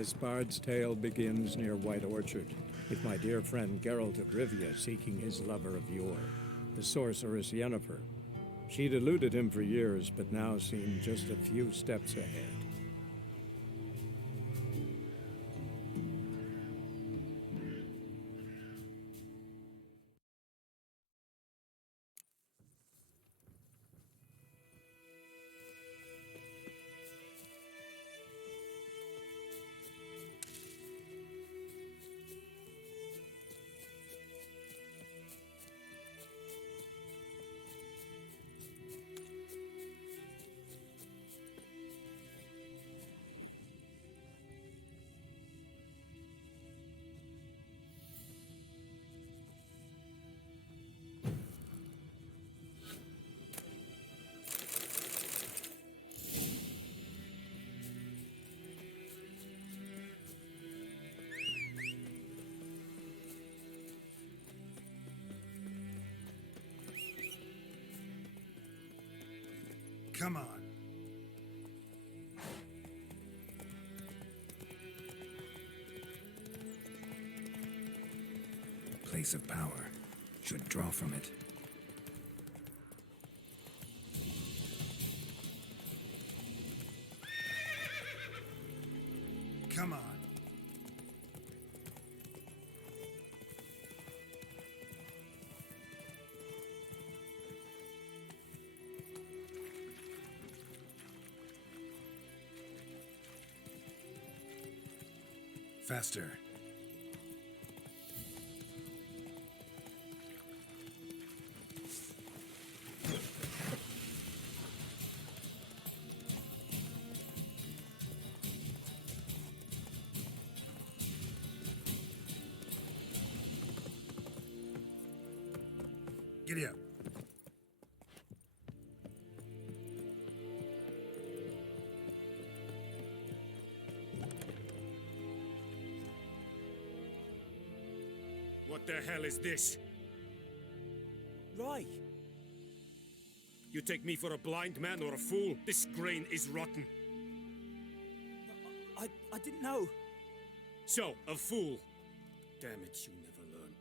This bard's tale begins near White Orchard, with my dear friend Geralt of Rivia seeking his lover of yore, the sorceress Yennefer. She'd eluded him for years, but now seemed just a few steps ahead. Come on. Place of power. Should draw from it. Come on. Faster. Giddy up. What the hell is this? Right. You take me for a blind man or a fool? This grain is rotten. I didn't know. So, a fool. Damn it, you never learn.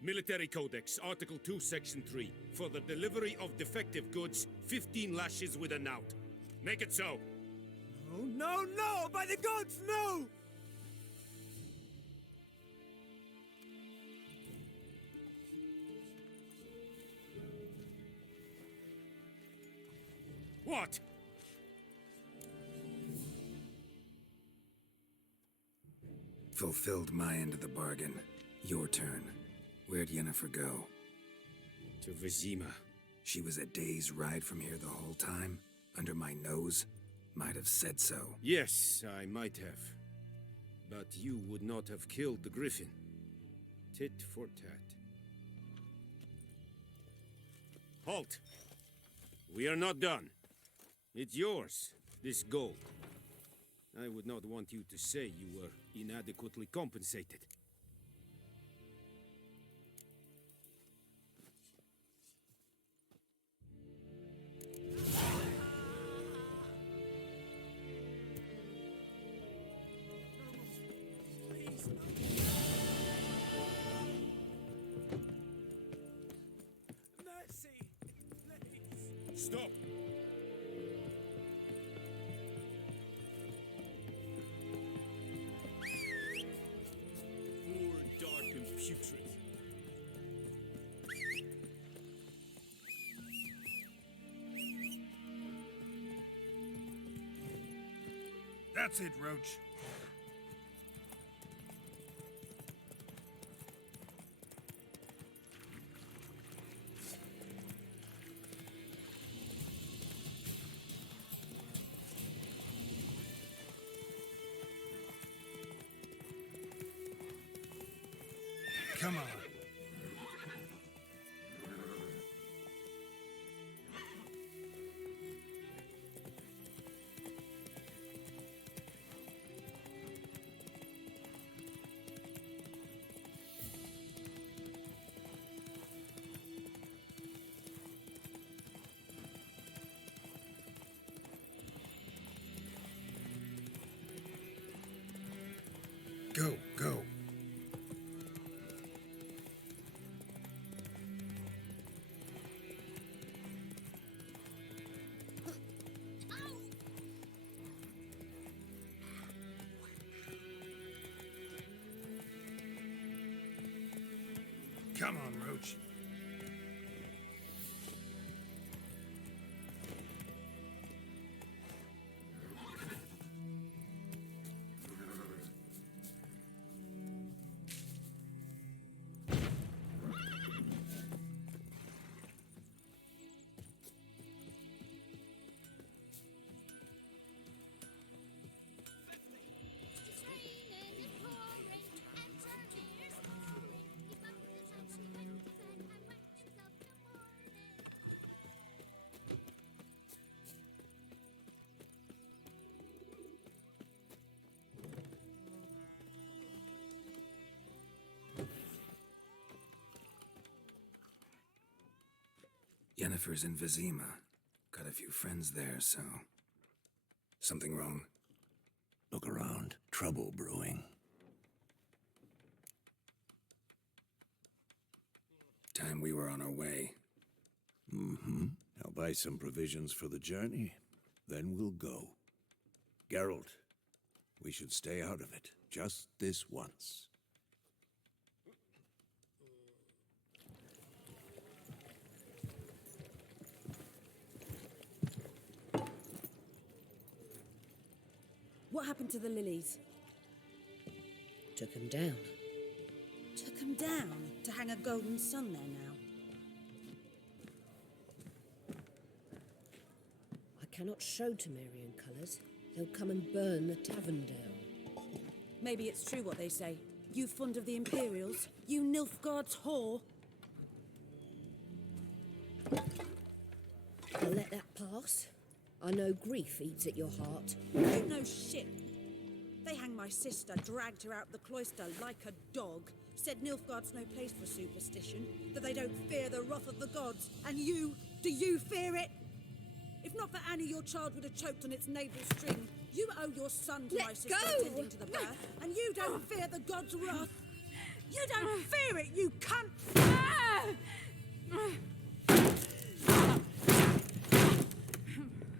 Military Codex, Article 2, Section 3. For the delivery of defective goods, 15 lashes with a knout. Make it so. No, no, no! By the gods, no! What? Fulfilled my end of the bargain. Your turn. Where'd Yennefer go? To Vizima. She was a day's ride from here the whole time? Under my nose? Might have said so. Yes, I might have. But you would not have killed the griffin. Tit for tat. Halt! We are not done. It's yours, this gold. I would not want you to say you were inadequately compensated. Stop! Poor, dark, and putrid. That's it, Roach. Come on. Go, go. Come on, Roach. Yennefer's in Vizima. Got a few friends there, so... Something wrong? Look around. Trouble brewing. Time we were on our way. Mm-hmm. I'll buy some provisions for the journey. Then we'll go. Geralt, we should stay out of it. Just this once. What happened to the lilies? Took him down. Took them down to hang a golden sun there now. I cannot show Temerian colours. They'll come and burn the tavern down. Maybe it's true what they say. You fond of the Imperials? You Nilfgaard's whore? I'll let that pass. I know grief eats at your heart. You know shit. They hanged my sister, dragged her out the cloister like a dog. Said Nilfgaard's no place for superstition, that they don't fear the wrath of the gods. And you, do you fear it? If not for Annie, your child would have choked on its navel string. You owe your son to my sister attending to the birth, and you don't fear the gods' wrath. You don't fear it, you cunt!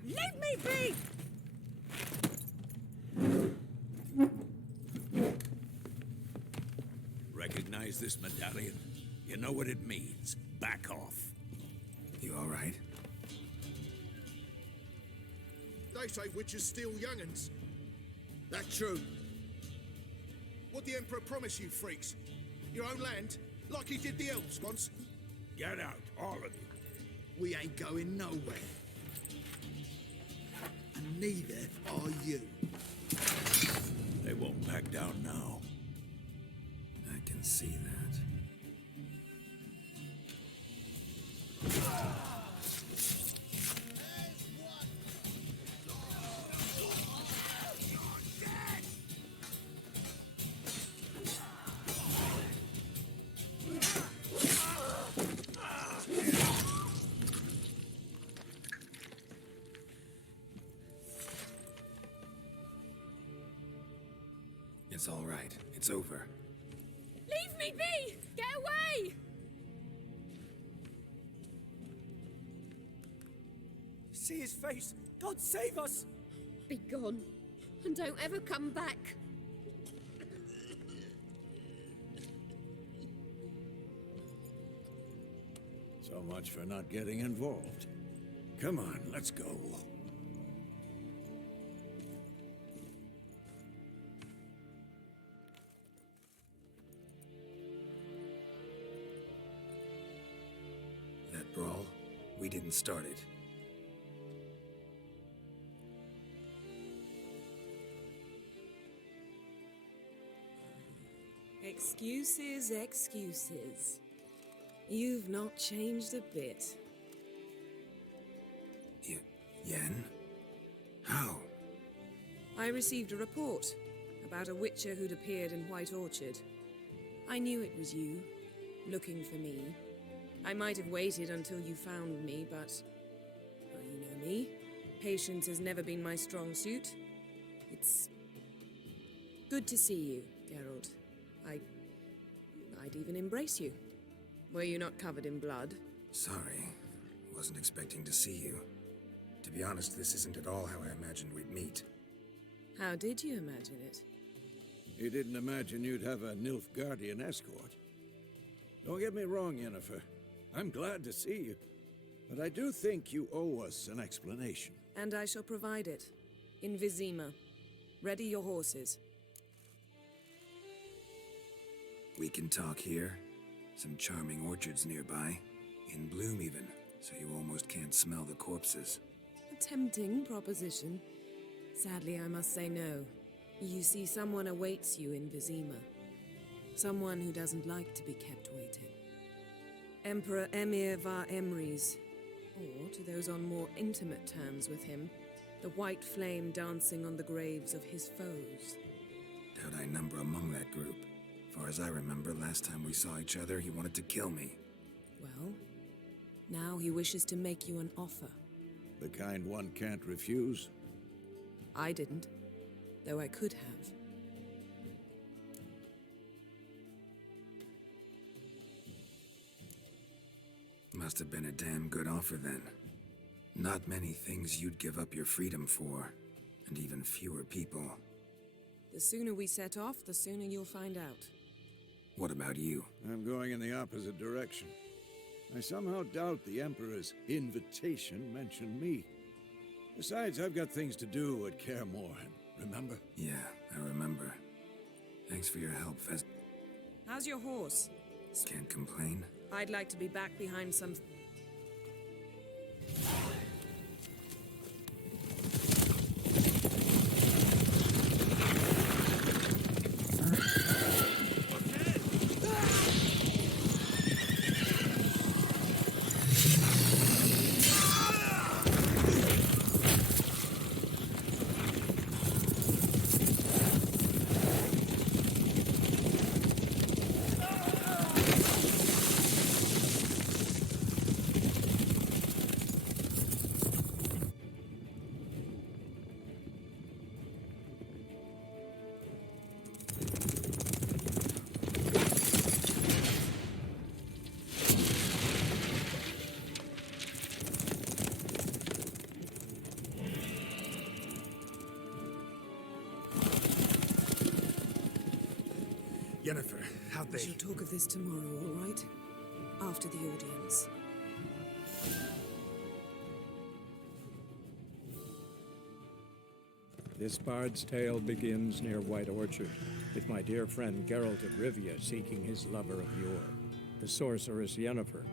Leave me be! Recognize this medallion? You know what it means. Back off. You all right? They say witches steal young'uns. That's true. What the Emperor promise you, freaks? Your own land? Like he did the elves once? Get out, all of you. We ain't going nowhere. And neither are you. They won't back down now. I can see that. It's all right. It's over. Leave me be! Get away! See his face! God save us! Be gone, and don't ever come back. So much for not getting involved. Come on, let's go. That brawl, we didn't start it. Excuses, excuses. You've not changed a bit. Yen? How? I received a report about a witcher who'd appeared in White Orchard. I knew it was you, looking for me. I might have waited until you found me, but... well, you know me. Patience has never been my strong suit. It's good to see you, Geralt. I'd even embrace you. Were you not covered in blood? Sorry. Wasn't expecting to see you. To be honest, this isn't at all how I imagined we'd meet. How did you imagine it? You didn't imagine you'd have a Nilfgaardian escort. Don't get me wrong, Yennefer. I'm glad to see you. But I do think you owe us an explanation. And I shall provide it. In Vizima. Ready your horses. We can talk here. Some charming orchards nearby. In bloom even, so you almost can't smell the corpses. A tempting proposition. Sadly, I must say no. You see, someone awaits you in Vizima. Someone who doesn't like to be kept waiting. Emperor Emir var Emrys. Or, to those on more intimate terms with him, the white flame dancing on the graves of his foes. Doubt I number among that group. Far as I remember, last time we saw each other, he wanted to kill me. Well, now he wishes to make you an offer. The kind one can't refuse? I didn't, though I could have. Must have been a damn good offer then. Not many things you'd give up your freedom for, and even fewer people. The sooner we set off, the sooner you'll find out. What about you? I'm going in the opposite direction. I somehow doubt the Emperor's invitation mentioned me. Besides, I've got things to do at Kaer Morhen, remember? Yeah, I remember. Thanks for your help, Fez. How's your horse? Can't complain. I'd like to be back behind some... Yennefer, how'd We shall talk of this tomorrow, all right? After the audience. This bard's tale begins near White Orchard, with my dear friend Geralt of Rivia seeking his lover of yore, the sorceress Yennefer.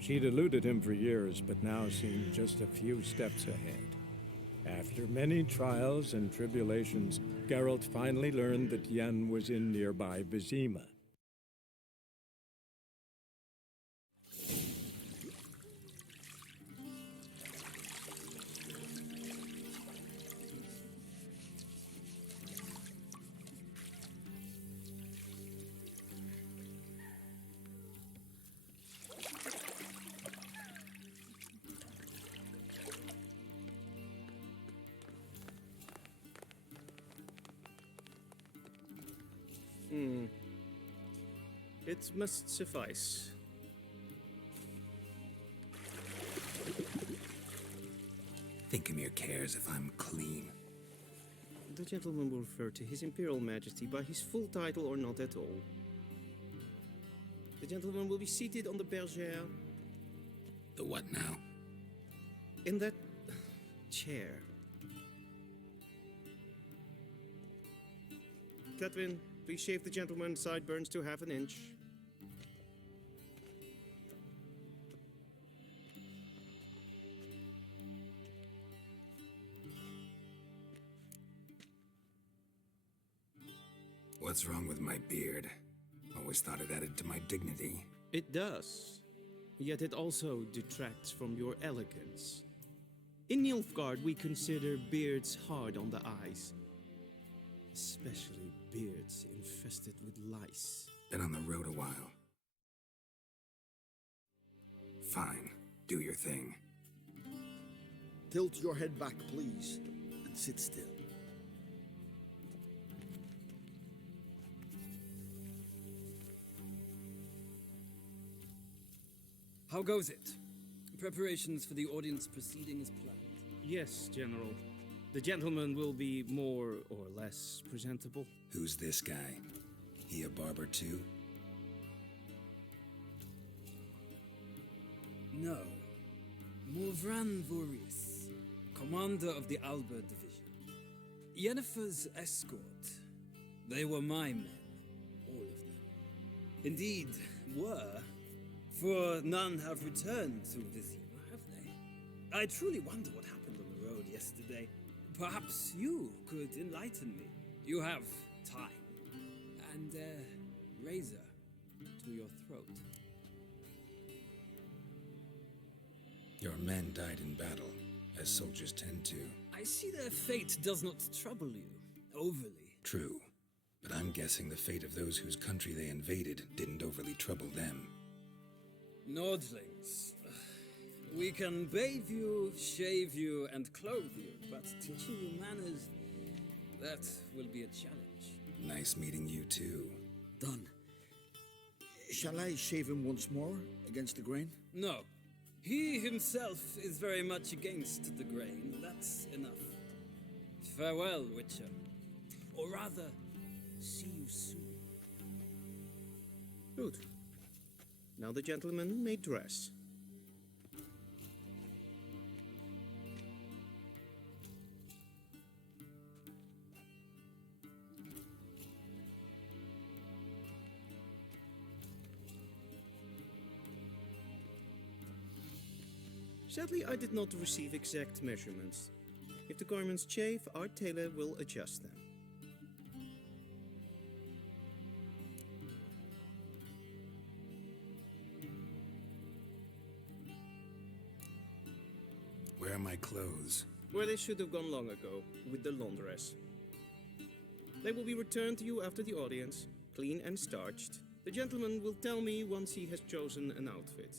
She'd eluded him for years, but now seemed just a few steps ahead. After many trials and tribulations, Geralt finally learned that Yen was in nearby Vizima. It must suffice. Thinkemere cares if I'm clean. The gentleman will refer to His Imperial Majesty by his full title or not at all. The gentleman will be seated on the bergère. The what now? In that chair. Catwin, please shave the gentleman's sideburns to half an inch. What's wrong with my beard? Always thought it added to my dignity. It does. Yet it also detracts from your elegance. In Nilfgaard, we consider beards hard on the eyes. Especially beards infested with lice. Been on the road a while. Fine. Do your thing. Tilt your head back, please, and sit still. How goes it? Preparations for the audience proceeding as planned. Yes, General. The gentleman will be more or less presentable. Who's this guy? He a barber too? No. Morvran Voorhis, commander of the Alba Division. Yennefer's escort. They were my men. All of them. Indeed, were. For none have returned to Vizima, have they? I truly wonder what happened on the road yesterday. Perhaps you could enlighten me. You have time. And a razor to your throat. Your men died in battle, as soldiers tend to. I see their fate does not trouble you overly. True, but I'm guessing the fate of those whose country they invaded didn't overly trouble them. Nordlings. We can bathe you, shave you, and clothe you, but teaching you manners, that will be a challenge. Nice meeting you too. Done. Shall I shave him once more against the grain? No. He himself is very much against the grain. That's enough. Farewell, Witcher. Or rather, see you soon. Good. Now the gentleman may dress. Sadly, I did not receive exact measurements. If the garments chafe, our tailor will adjust them. Where are my clothes? Where they should have gone long ago, with the laundress. They will be returned to you after the audience, clean and starched. The gentleman will tell me once he has chosen an outfit.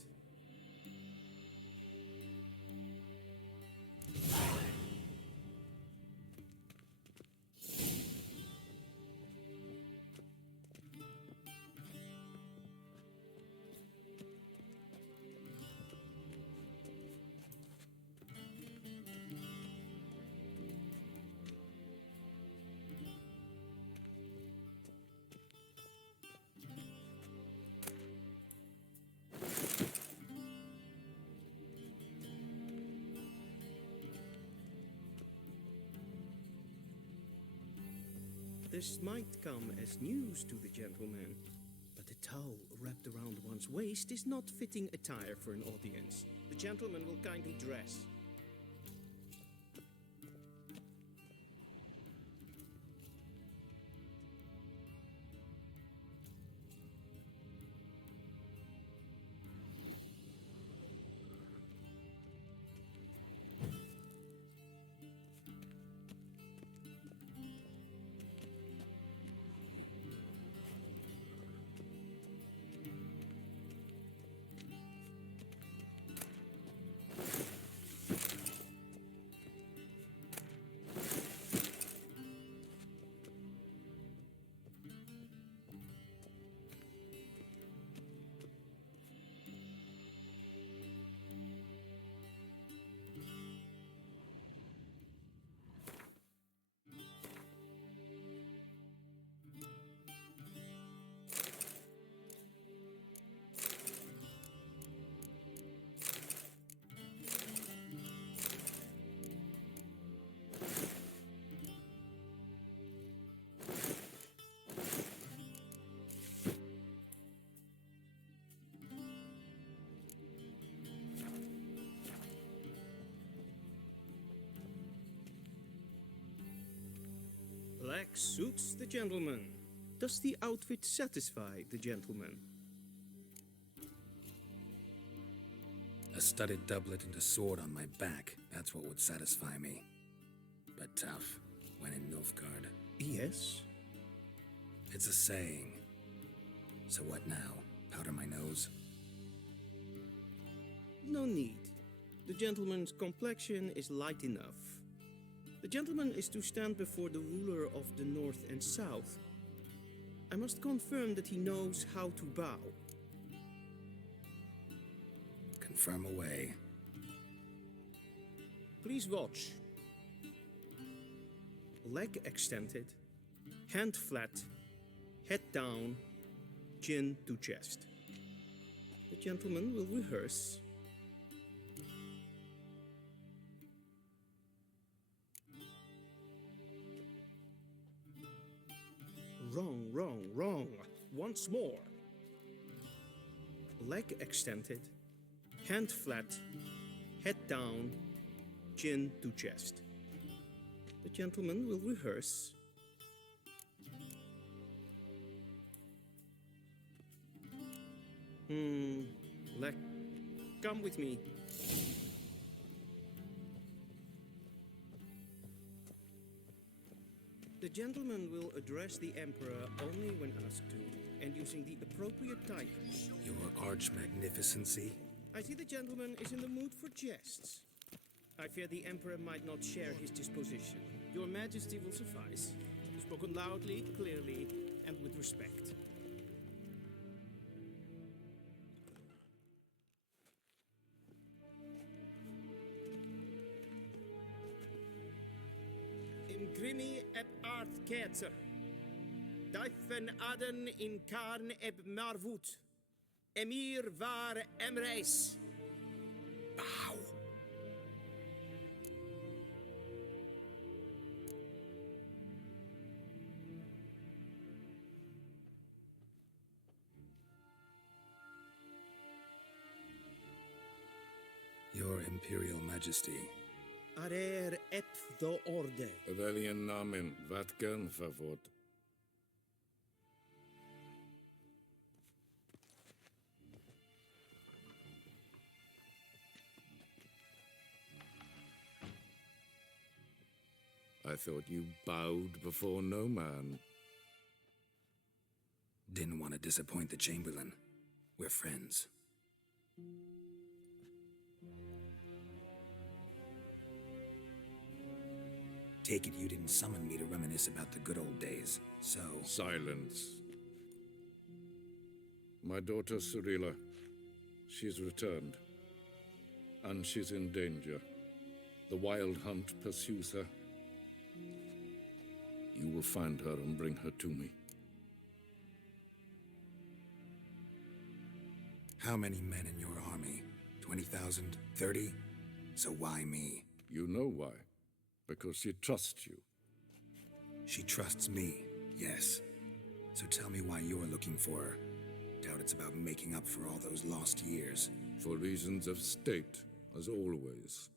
This might come as news to the gentleman, but a towel wrapped around one's waist is not fitting attire for an audience. The gentleman will kindly dress. Black suits the gentleman. Does the outfit satisfy the gentleman? A studded doublet and a sword on my back, that's what would satisfy me. But tough, when in Nilfgaard. Yes? It's a saying. So what now? Powder my nose? No need. The gentleman's complexion is light enough. The gentleman is to stand before the ruler of the North and South. I must confirm that he knows how to bow. Confirm away. Please watch. Leg extended, hand flat, head down, chin to chest. The gentleman will rehearse. Wrong, wrong, wrong. Once more. Leg extended, hand flat, head down, chin to chest. The gentleman will rehearse. Leg, come with me. The gentleman will address the Emperor only when asked to, and using the appropriate titles. Your Arch-Magnificency? I see the gentleman is in the mood for jests. I fear the Emperor might not share his disposition. Your Majesty will suffice. Spoken loudly, clearly, and with respect. Imgrimi eb art ketzer. Daifen aden in karn eb marvut. Emir var emreis. Bow. Your Imperial Majesty. Arer ep the orde. Veljen namen, vatken favot. I thought you bowed before no man. Didn't want to disappoint the Chamberlain. We're friends. Take it you didn't summon me to reminisce about the good old days, so... Silence. My daughter Cirilla, she's returned. And she's in danger. The Wild Hunt pursues her. You will find her and bring her to me. How many men in your army? 20,000? 30? So why me? You know why. Because she trusts you. She trusts me, yes. So tell me why you're looking for her. Doubt it's about making up for all those lost years. For reasons of state, as always.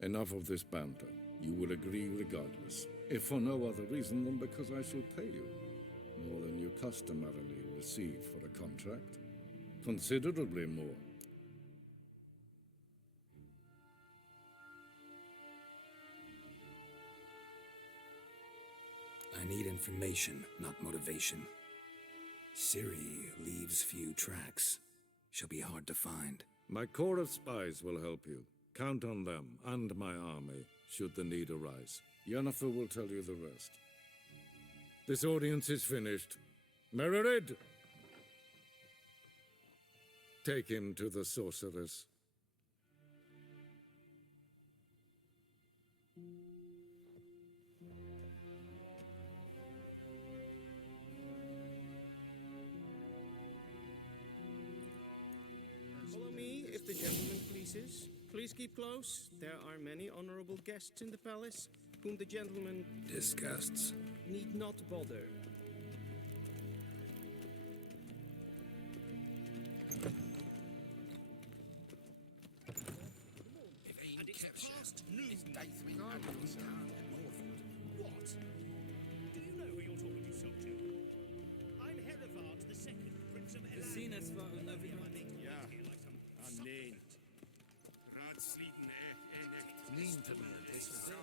Enough of this banter. You will agree regardless. If for no other reason than because I shall pay you. More than you customarily receive for a contract. Considerably more. I need information, not motivation. Ciri leaves few tracks. She'll be hard to find. My corps of spies will help you. Count on them and my army, should the need arise. Yennefer will tell you the rest. This audience is finished. Mererid! Take him to the sorceress. Follow me, if the gentleman pleases. Please keep close. There are many honorable guests in the palace, whom the gentleman... Disgusts. ...need not bother. And it's past noon. It's day 3 What? Do you know who you're talking to, soldier? I'm Herivard II, Prince of Elan. Ja, nee. Raadsleden echt. Neem to me, this is it.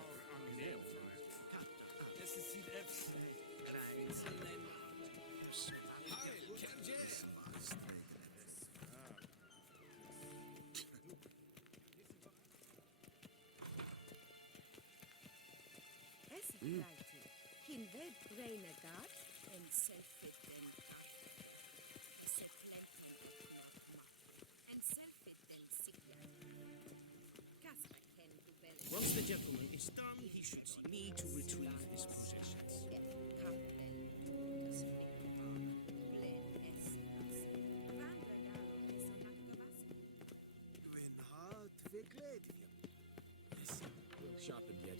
Es ist die Äpfel. Hin ved braine gat en self-fit den. En self the gentleman is done, he should see me to retrieve his possessions. Well sharpened yet.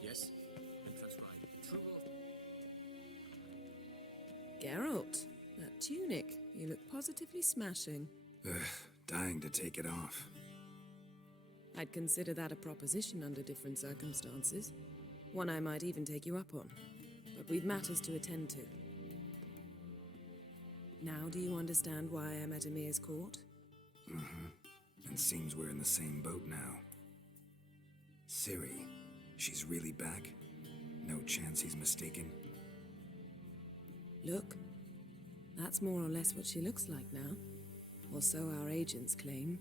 Yes? That's right. True. Geralt, that tunic. You look positively smashing. Ugh, dying to take it off. I'd consider that a proposition under different circumstances. One I might even take you up on. But we've matters to attend to. Now do you understand why I'm at Emir's court? Mm-hmm. And seems we're in the same boat now. Ciri, she's really back? No chance he's mistaken? Look, that's more or less what she looks like now. Or so our agents claim.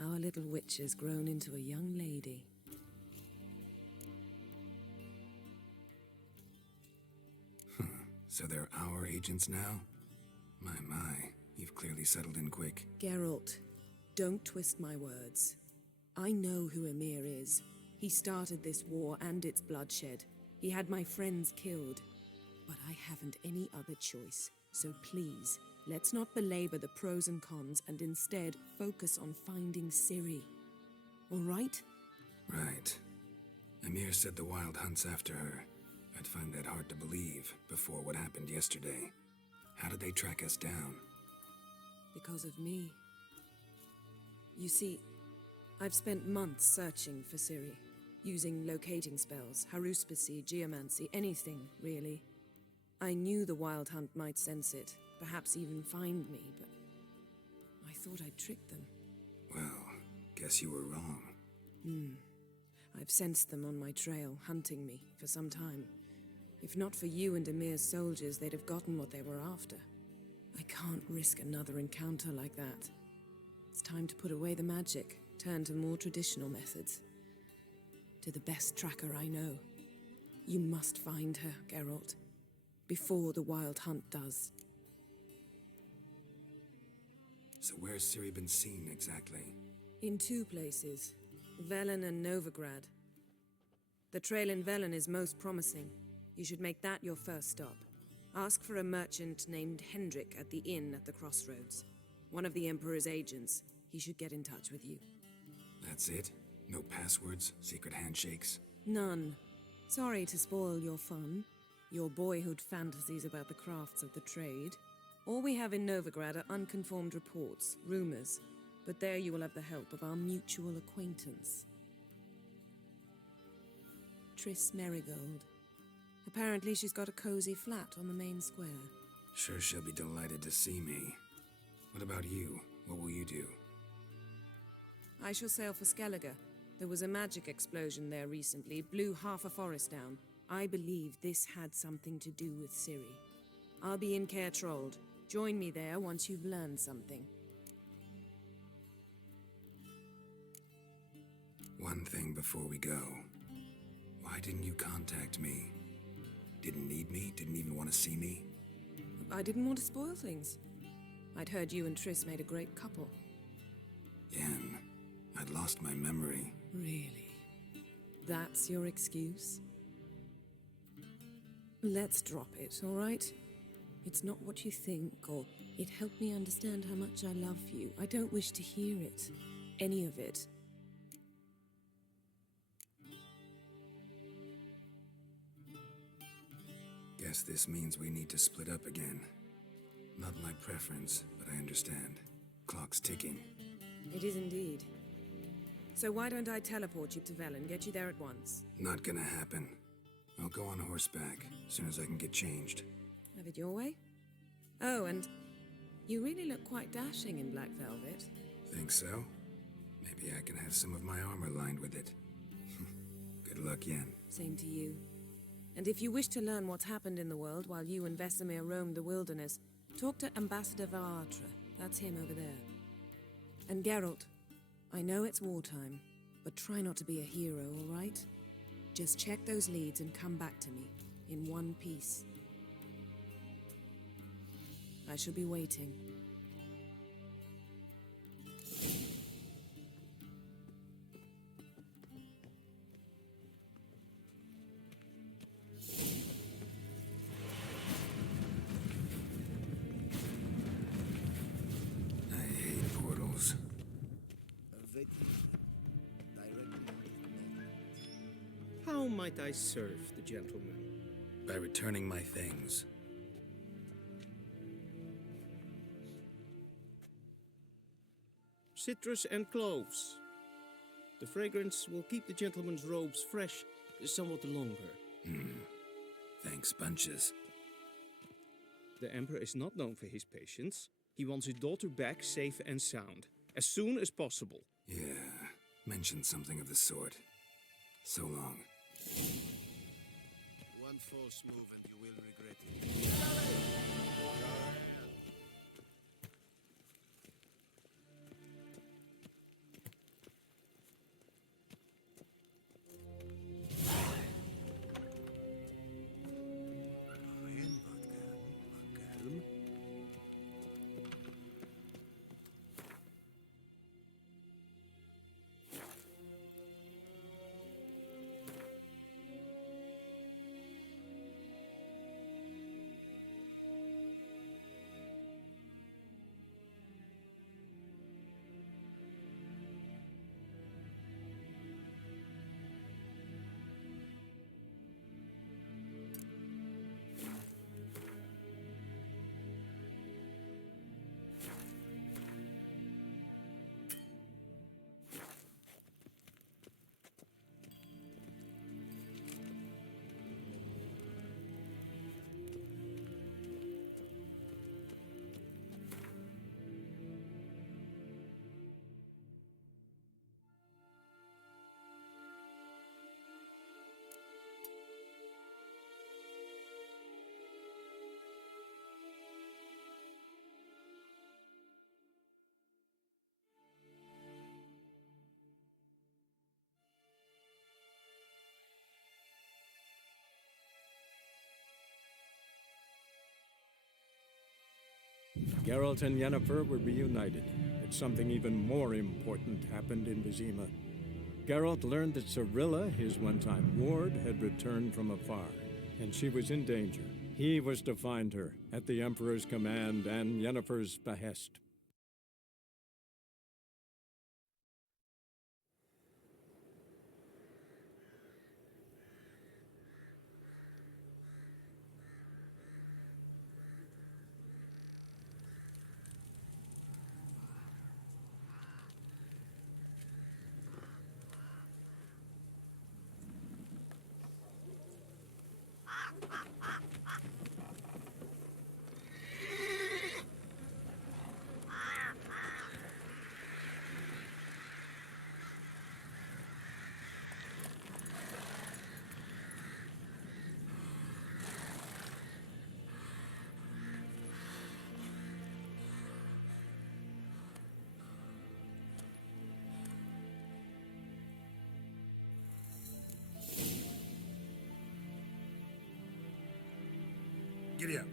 Our little witch has grown into a young lady. So they're our agents now? My, you've clearly settled in quick. Geralt, don't twist my words. I know who Emir is. He started this war and its bloodshed. He had my friends killed. But I haven't any other choice. So please, let's not belabor the pros and cons and instead focus on finding Ciri. All right? Right. Emir said the Wild Hunt's after her. I'd find that hard to believe before what happened yesterday. How did they track us down? Because of me. You see, I've spent months searching for Ciri, using locating spells, haruspicy, geomancy, anything, really. I knew the Wild Hunt might sense it, perhaps even find me, but I thought I'd tricked them. Well, guess you were wrong. I've sensed them on my trail, hunting me, for some time. If not for you and Emir's soldiers, they'd have gotten what they were after. I can't risk another encounter like that. It's time to put away the magic, turn to more traditional methods. To the best tracker I know. You must find her, Geralt. Before the Wild Hunt does. So where's Ciri been seen, exactly? In two places. Velen and Novigrad. The trail in Velen is most promising. You should make that your first stop. Ask for a merchant named Hendrik at the inn at the crossroads. One of the Emperor's agents. He should get in touch with you. That's it? No passwords? Secret handshakes? None. Sorry to spoil your fun. Your boyhood fantasies about the crafts of the trade. All we have in Novigrad are unconformed reports, rumors. But there you will have the help of our mutual acquaintance. Triss Merigold. Apparently she's got a cozy flat on the main square. Sure she'll be delighted to see me. What about you? What will you do? I shall sail for Skellige. There was a magic explosion there recently, blew half a forest down. I believe this had something to do with Ciri. I'll be in Caer Trolde. Join me there once you've learned something. One thing before we go. Why didn't you contact me? Didn't need me? Didn't even want to see me? I didn't want to spoil things. I'd heard you and Triss made a great couple. Yen, I'd lost my memory. Really? That's your excuse? Let's drop it, all right? It's not what you think, or it helped me understand how much I love you. I don't wish to hear it. Any of it. Guess this means we need to split up again. Not my preference, but I understand. Clock's ticking. It is indeed. So why don't I teleport you to Velen, get you there at once? Not gonna happen. I'll go on horseback, as soon as I can get changed. Have it your way? Oh, and you really look quite dashing in black velvet. Think so? Maybe I can have some of my armor lined with it. Good luck, Yen. Same to you. And if you wish to learn what's happened in the world while you and Vesemir roamed the wilderness, talk to Ambassador Varatra. That's him over there. And Geralt, I know it's wartime, but try not to be a hero, all right? Just check those leads and come back to me, in one piece. I shall be waiting. How might I serve the gentleman? By returning my things. Citrus and cloves. The fragrance will keep the gentleman's robes fresh somewhat longer. Thanks, bunches. The Emperor is not known for his patience. He wants his daughter back safe and sound, as soon as possible. Yeah, mentioned something of the sort. So long. One false move and you will regret it. Geralt and Yennefer were reunited, but something even more important happened in Vizima. Geralt learned that Cirilla, his one-time ward, had returned from afar, and she was in danger. He was to find her, at the Emperor's command and Yennefer's behest. Giddy up.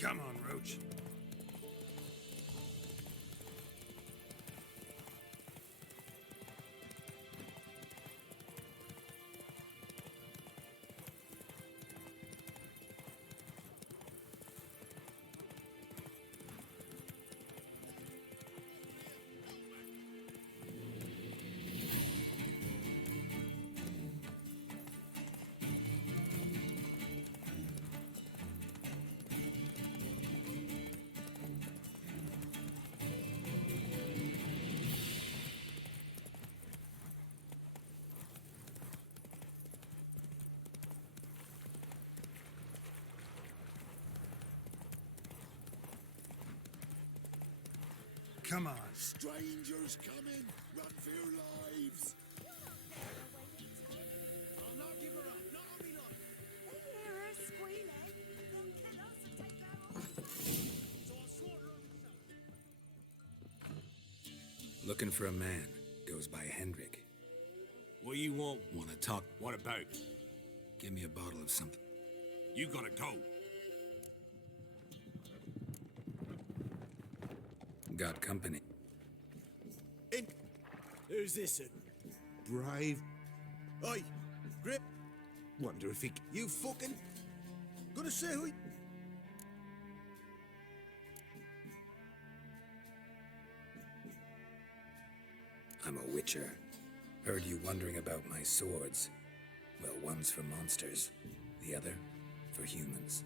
Come on, Roach. Come on. Strangers coming! Run for your lives! I'll not give her up. Not on me life. They hear her squealing. They'll kill us and take her on. So I'll slaughter her myself. Looking for a man. Goes by Hendrik. What you want? Want to talk? What about? Give me a bottle of something. You gotta go. Got company. In. Who's this? Brave. Oi, Grip. Wonder if he... You fucking. Gonna say who? I'm a witcher. Heard you wondering about my swords. Well, one's for monsters, the other for humans.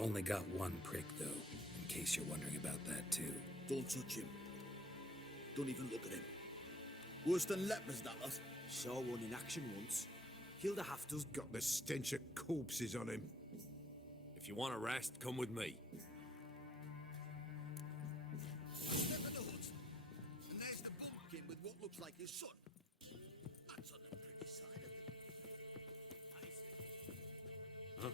Only got one prick, though, in case you're wondering about that, too. Don't touch him. Don't even look at him. Worse than lepers, that us. Saw one in action once. Hilda Hafter's got the stench of corpses on him. If you want a rest, come with me. Step in the hut. And there's the bumpkin with what looks like his son. That's on the pretty side of it. Huh?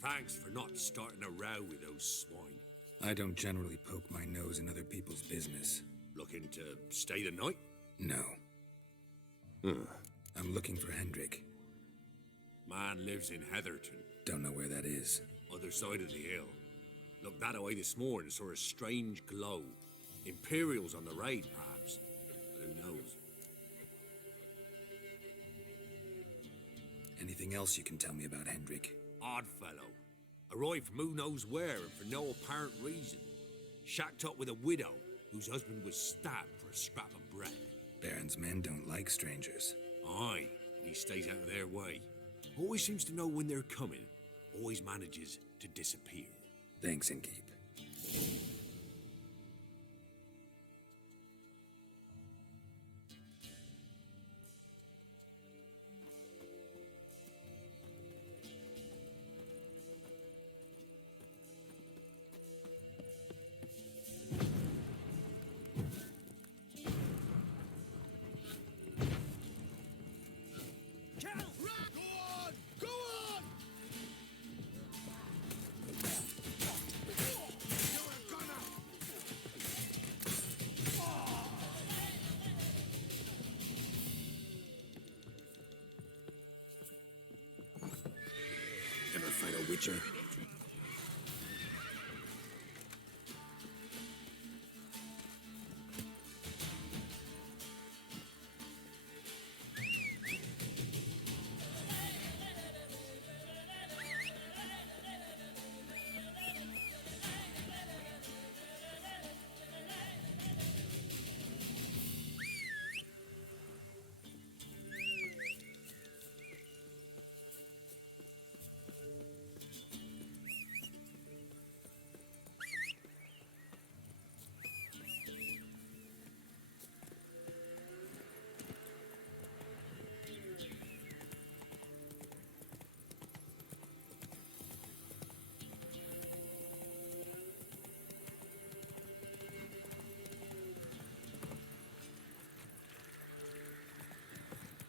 Thanks for not starting a row with those swine. I don't generally poke my nose in other people's business. Looking to stay the night? No. I'm looking for Hendrik. Man lives in Heatherton. Don't know where that is. Other side of the hill. Looked that away this morning, saw a strange glow. Imperials on the raid, perhaps. Who knows? Anything else you can tell me about Hendrik? Odd fellow. Arrived from who knows where and for no apparent reason. Shacked up with a widow whose husband was stabbed for a scrap of bread. Baron's men don't like strangers. Aye, he stays out of their way. Always seems to know when they're coming. Always manages to disappear. Thanks, Innkeep. Ever fight a witcher?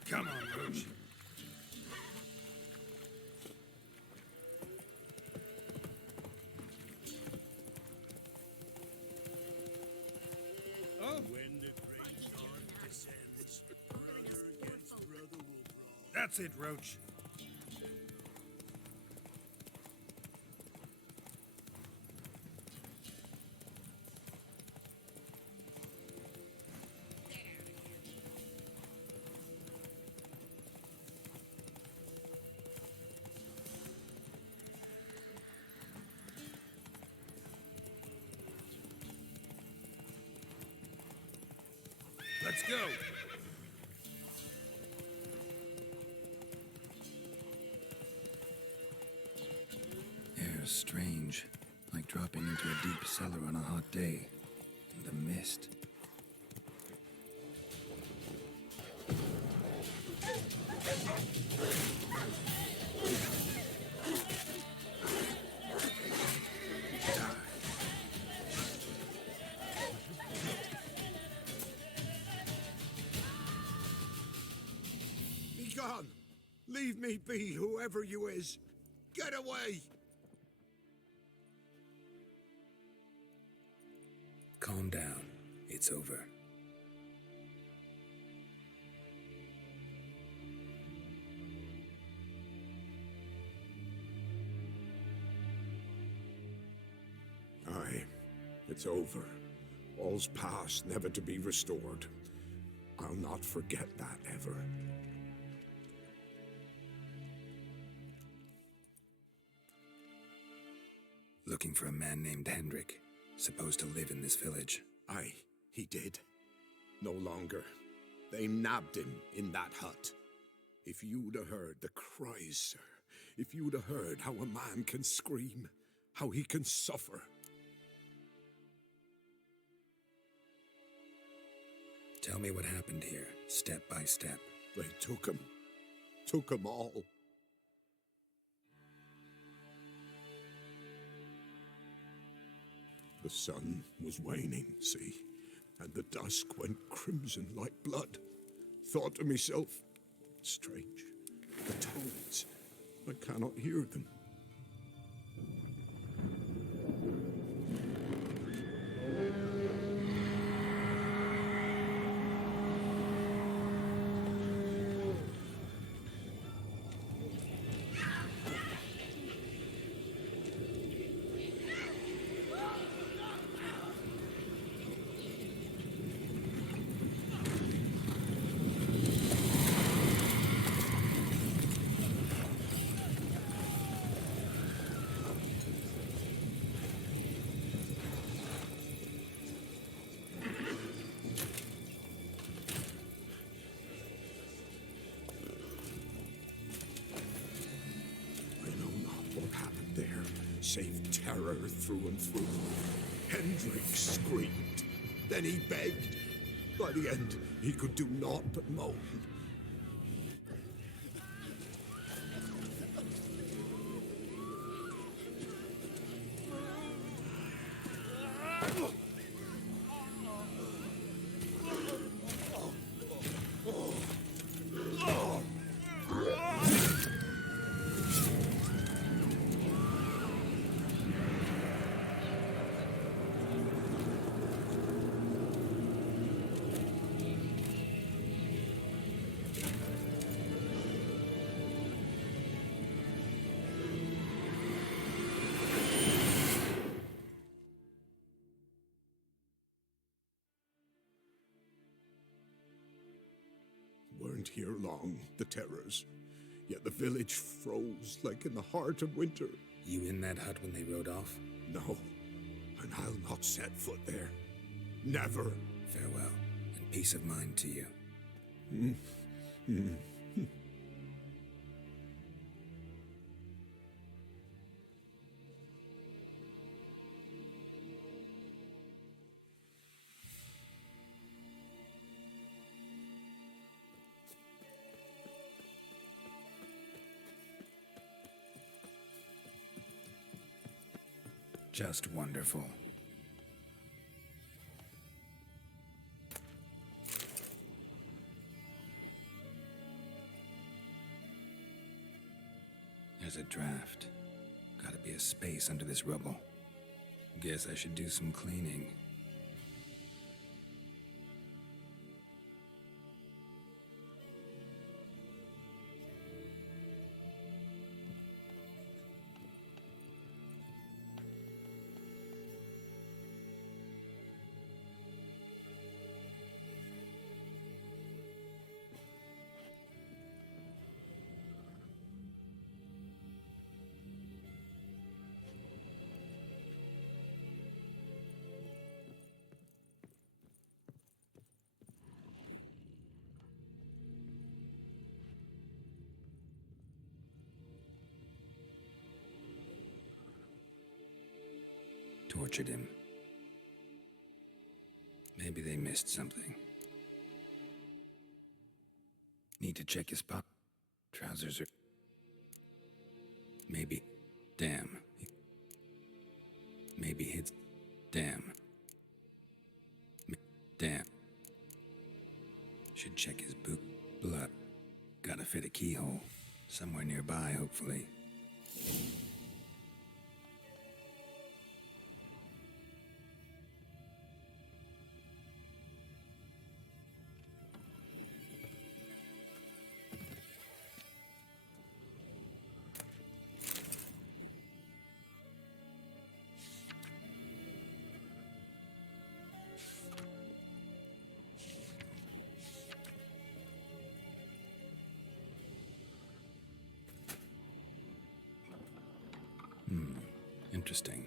Come on, Roach. Oh. When the great storm descends, brother against brother will brawl. That's it, Roach. Let's go. Air's strange, like dropping into a deep cellar on a hot day. The mist. me be, whoever you is. Get away! Calm down. It's over. Aye, it's over. All's past, never to be restored. I'll not forget that ever. Looking for a man named Hendrik, supposed to live in this village. Aye, he did. No longer. They nabbed him in that hut. If you'd have heard the cries, sir, if you'd have heard how a man can scream, how he can suffer. Tell me what happened here, step by step. They took him. Took him all. The sun was waning, see, and the dusk went crimson like blood. Thought to myself, strange, the toads, I cannot hear them. Save terror through and through. Hendrik screamed. Then he begged. By the end, he could do naught but moan. Weren't here long, the terrors. Yet the village froze like in the heart of winter. You in that hut when they rode off? No, and I'll not set foot there. Never. Farewell, and peace of mind to you. Just wonderful. There's a draft. Gotta be a space under this rubble. Guess I should do some cleaning. Tortured him. Maybe they missed something. Need to check his trousers are... Maybe... Damn. Maybe his... Damn. Damn. Should check his boot. Blood. Gotta fit a keyhole. Somewhere nearby, hopefully. Interesting.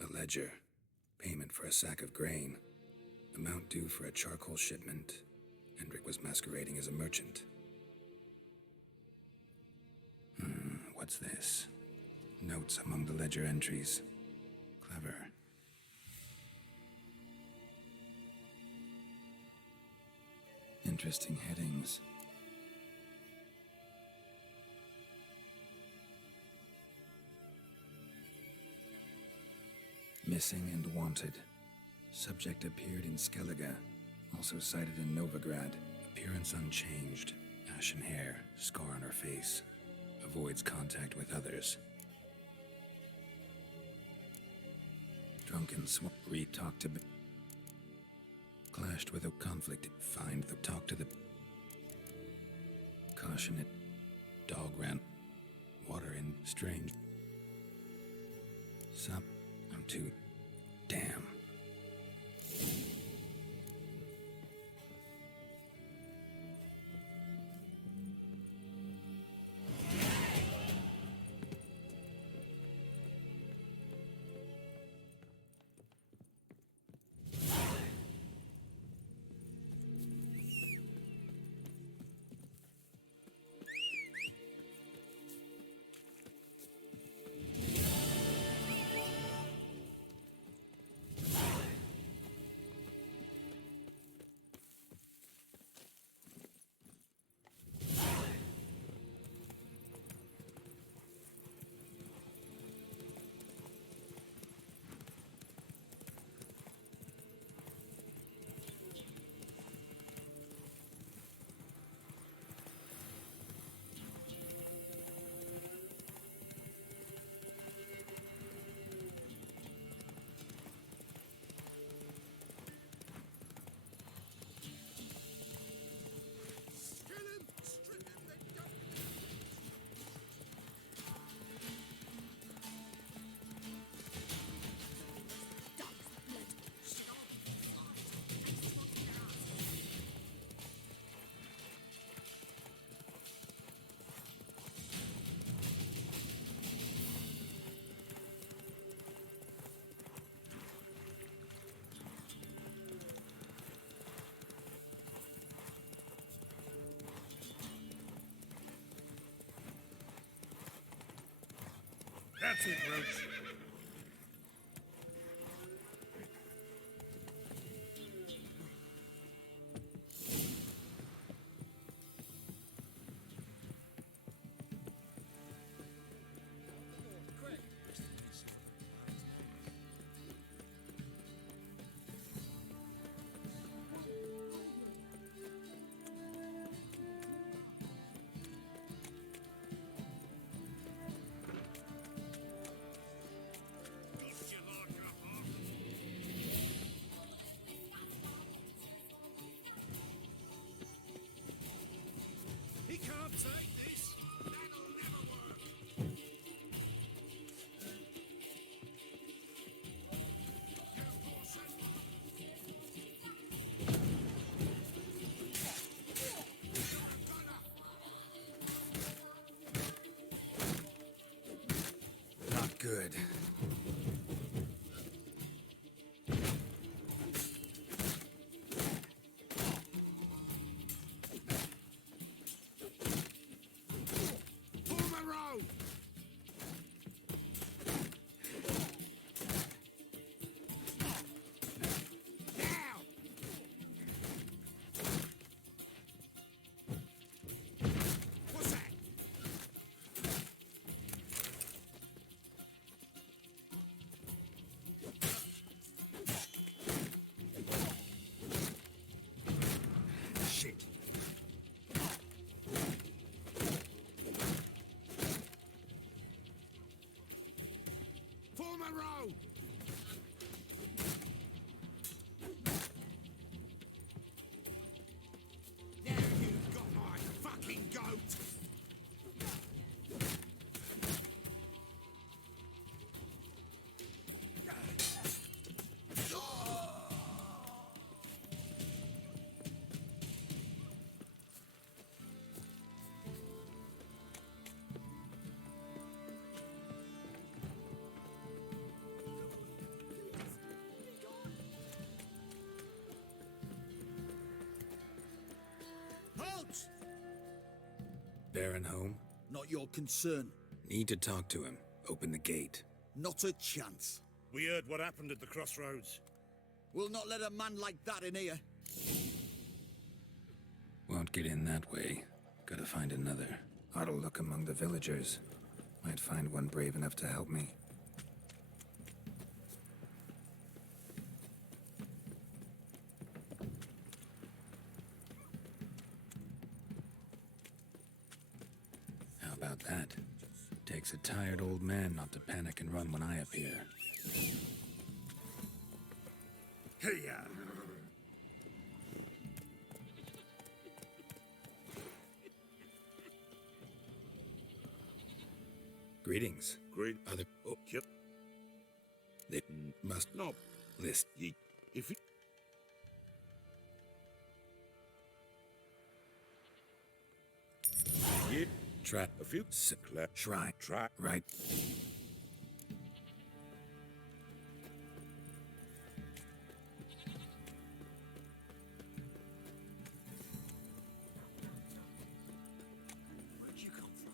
A ledger. Payment for a sack of grain. Amount due for a charcoal shipment. Hendrik was masquerading as a merchant. What's this? Notes among the ledger entries. Clever. Interesting headings. Missing and wanted. Subject appeared in Skellige, also cited in Novigrad. Appearance unchanged. Ashen hair, scar on her face. Avoids contact with others. Drunken re-talk to... Clashed with a conflict. Find the talk to the... Caution it. Dog ran. Water in strange. Sup. I'm too... Damn. That's it, Roach. good. Form a row! Now! What's that? Shit. Form a row! Now you've got my fucking goat! Halt! Baron home? Not your concern. Need to talk to him. Open the gate. Not a chance. We heard what happened at the crossroads. We'll not let a man like that in here. Won't get in that way. Gotta find another. Ought to look among the villagers. Might find one brave enough to help me. How about that? Takes a tired old man not to panic and run when I appear. Hey-ya! Greetings. Great. Other... Oh, yep. They must not list. If you... Yeah. Trap. A few... Shrine. Try. Right. Where'd you come from?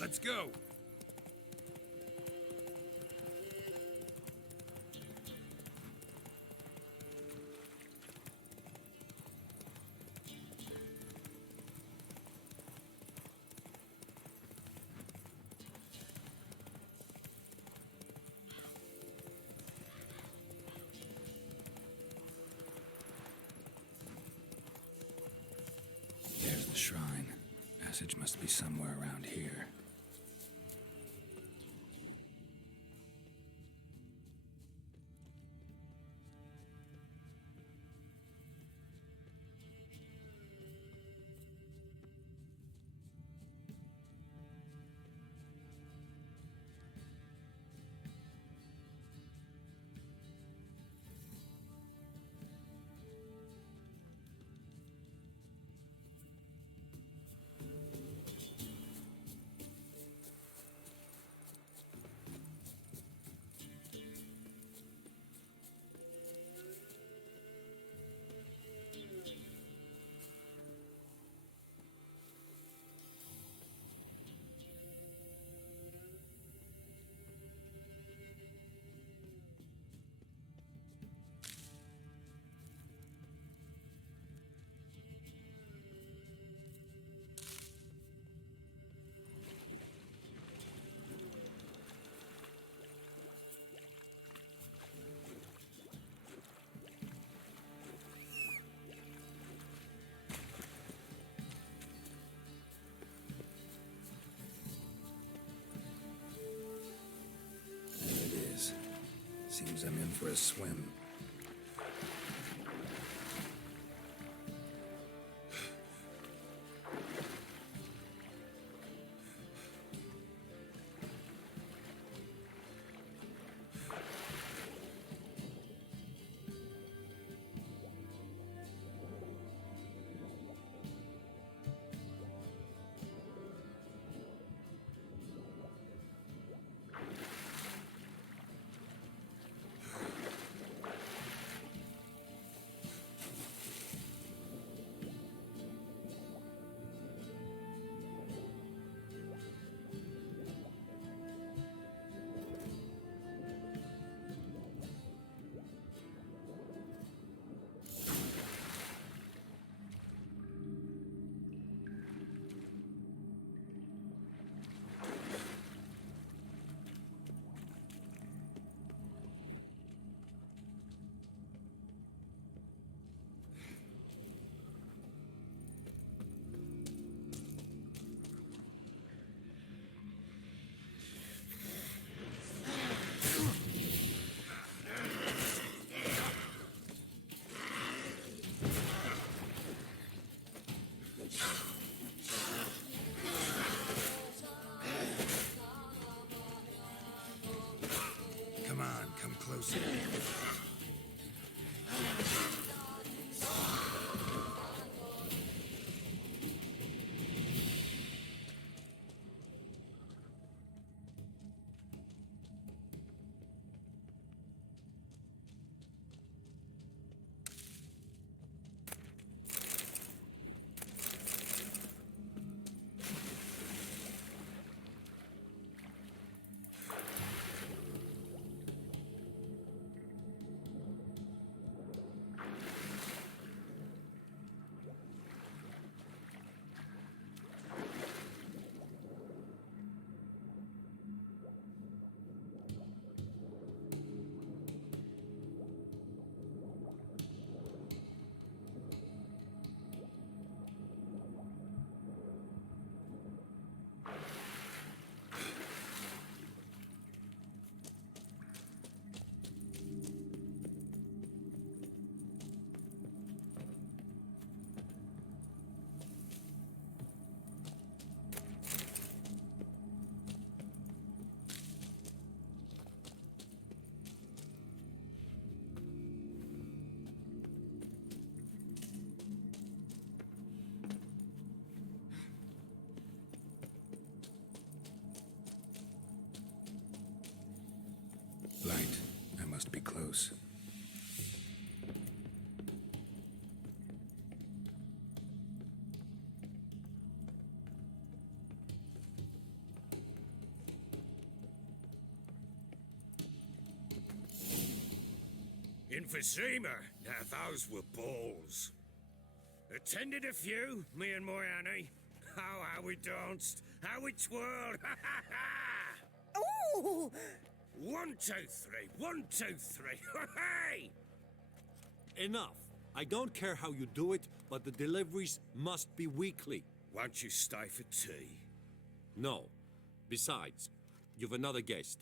Let's go! There's the shrine. Passage must be somewhere around here. Seems I'm in for a swim. Come on, come closer. Light. I must be close. In Vizima, now those were balls. Attended a few, me and my Annie. Oh, how we danced, how we twirled, ha ha ha! Ooh! 1, 2, 3, 1, 2, 3, hey! Enough. I don't care how you do it, but the deliveries must be weekly. Won't you stay for tea? No. Besides, you've another guest.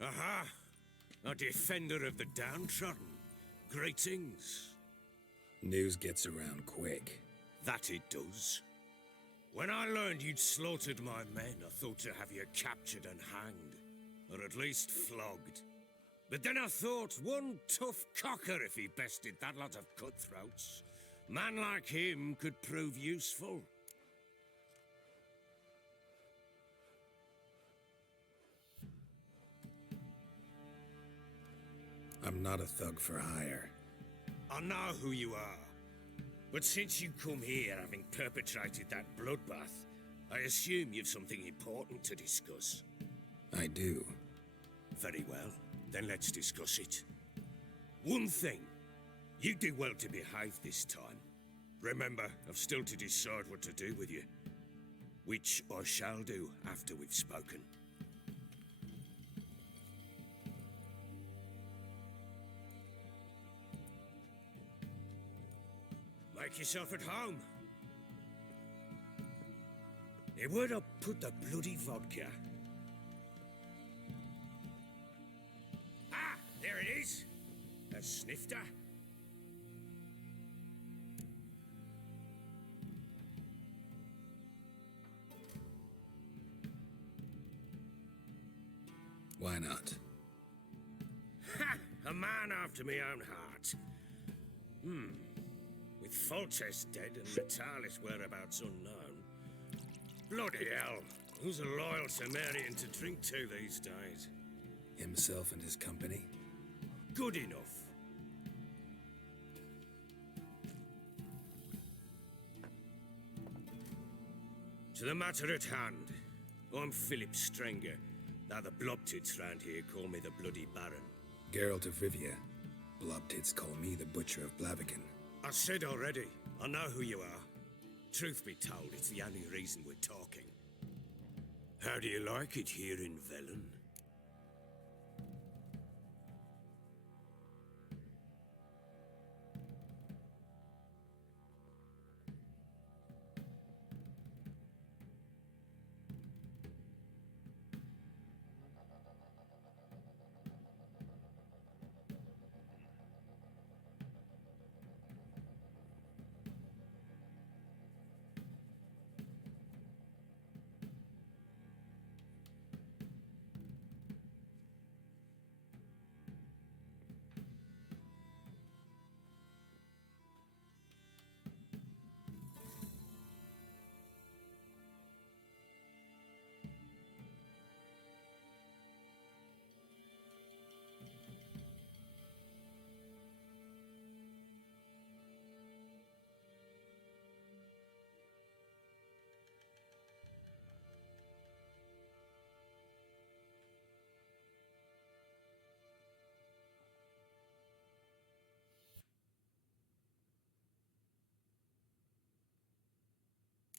Aha! A defender of the downtrodden. Greetings. News gets around quick. That it does. When I learned you'd slaughtered my men, I thought to have you captured and hanged. Or at least flogged. But then I thought, one tough cocker if he bested that lot of cutthroats. Man like him could prove useful. I'm not a thug for hire. I know who you are. But since you come here having perpetrated that bloodbath, I assume you've something important to discuss. I do. Very well, then let's discuss it. One thing, you do well to behave this time. Remember, I've still to decide what to do with you. Which I shall do after we've spoken. Make yourself at home. Now, where'd I put the bloody vodka? a snifter? Why not? Ha! A man after my own heart. With Foltest dead and Natalis' whereabouts unknown. Bloody hell! Who's a loyal Cimmerian to drink to these days? Himself and his company? Good enough. To the matter at hand. I'm Philip Strenger. Now the Blobtits round here call me the Bloody Baron. Geralt of Rivia. Blobtits call me the Butcher of Blaviken. I said already, I know who you are. Truth be told, it's the only reason we're talking. How do you like it here in Velen?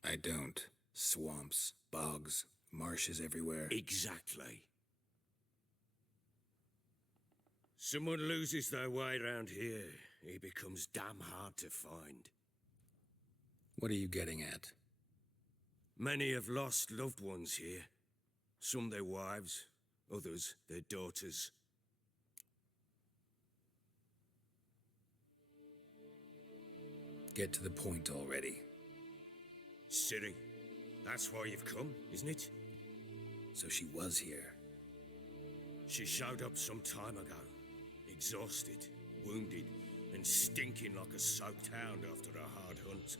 I don't. Swamps, bogs, marshes everywhere. Exactly. Someone loses their way round here, he becomes damn hard to find. What are you getting at? Many have lost loved ones here. Some their wives, others their daughters. Get to the point already. Ciri, that's why you've come, isn't it? So she was here. She showed up some time ago. Exhausted, wounded, and stinking like a soaked hound after a hard hunt.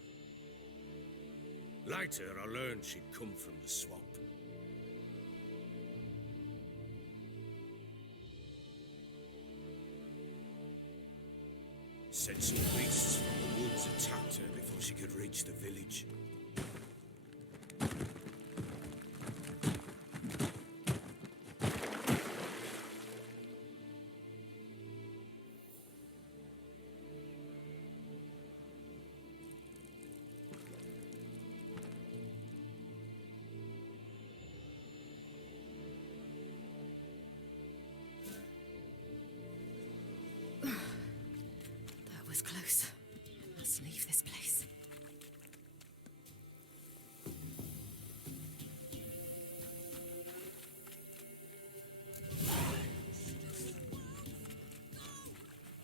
Later, I learned she'd come from the swamp. Said some beasts from the woods attacked her before she could reach the village. That was close. I must leave this place.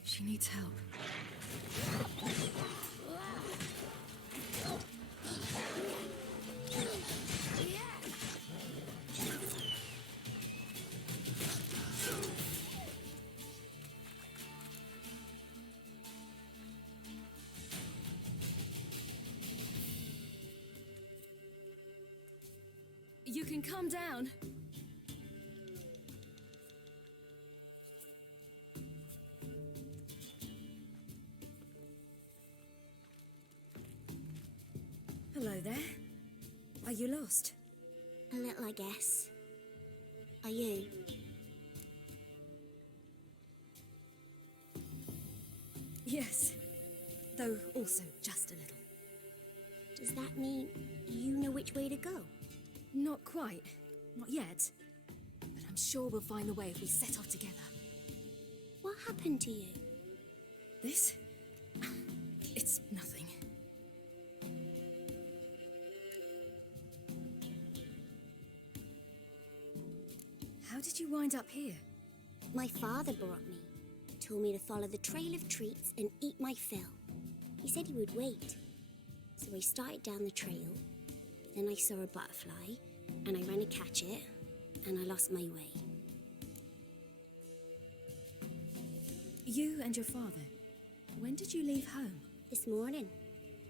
She needs help. You can calm down. Hello there. Are you lost? A little, I guess. Are you? Yes. Though also just a little. Does that mean you know which way to go? Not quite. Not yet. But I'm sure we'll find the way if we set off together. What happened to you? This? It's nothing. How did you wind up here? My father brought me told me to follow the trail of treats and eat my fill. He said he would wait. So I started down the trail, but then I saw a butterfly, and I ran to catch it, and I lost my way. You and your father, when did you leave home? This morning.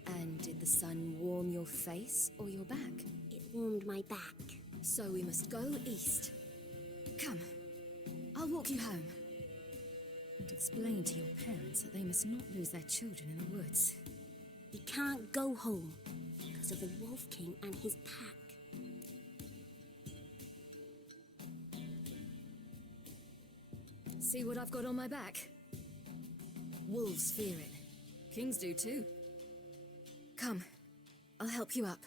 And did the sun warm your face or your back? It warmed my back. So we must go east. Come, I'll walk you home. And explain to your parents that they must not lose their children in the woods. We can't go home because of the Wolf King and his pack. See what I've got on my back? Wolves fear it. Kings do too. Come, I'll help you up.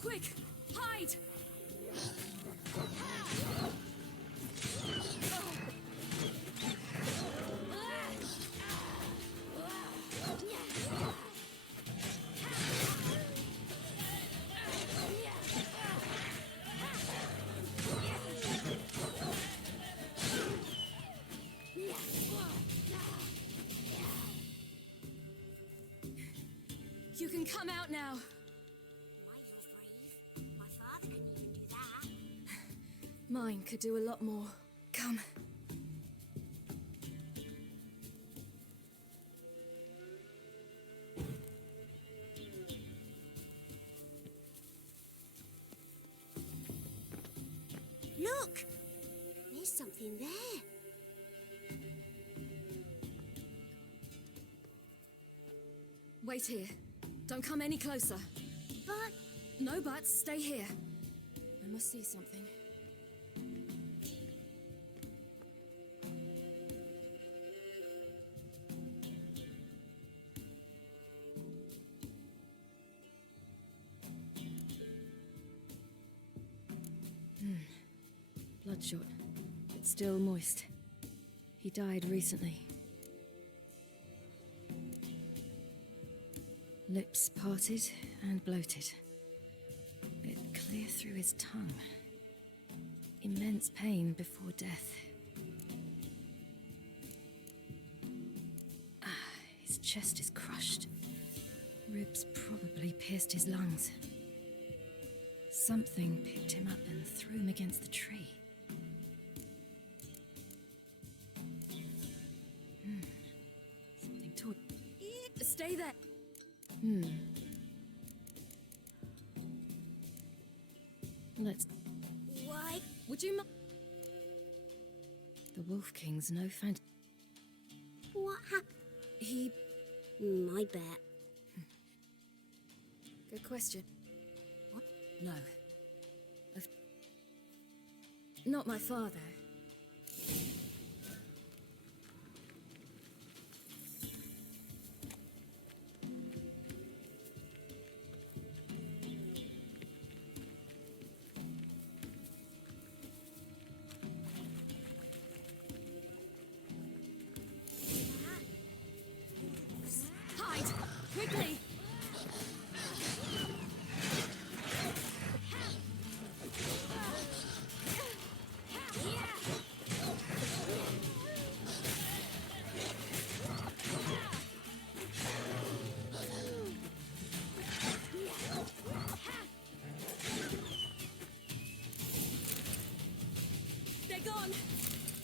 Quick, hide! You can come out now. Mine could do a lot more. Come. Look! There's something there. Wait here. Don't come any closer. But... No buts. Stay here. I must see something. Bloodshot, but still moist. He died recently. Lips parted and bloated. Bit clear through his tongue. Immense pain before death. His chest is crushed. Ribs probably pierced his lungs. Something picked him up and threw him against the tree. Something taught. Stay there! Let's... Why? Would you The Wolf King's no fan... What happened? He... I bet. Good question. What? No. Not my father. They're gone!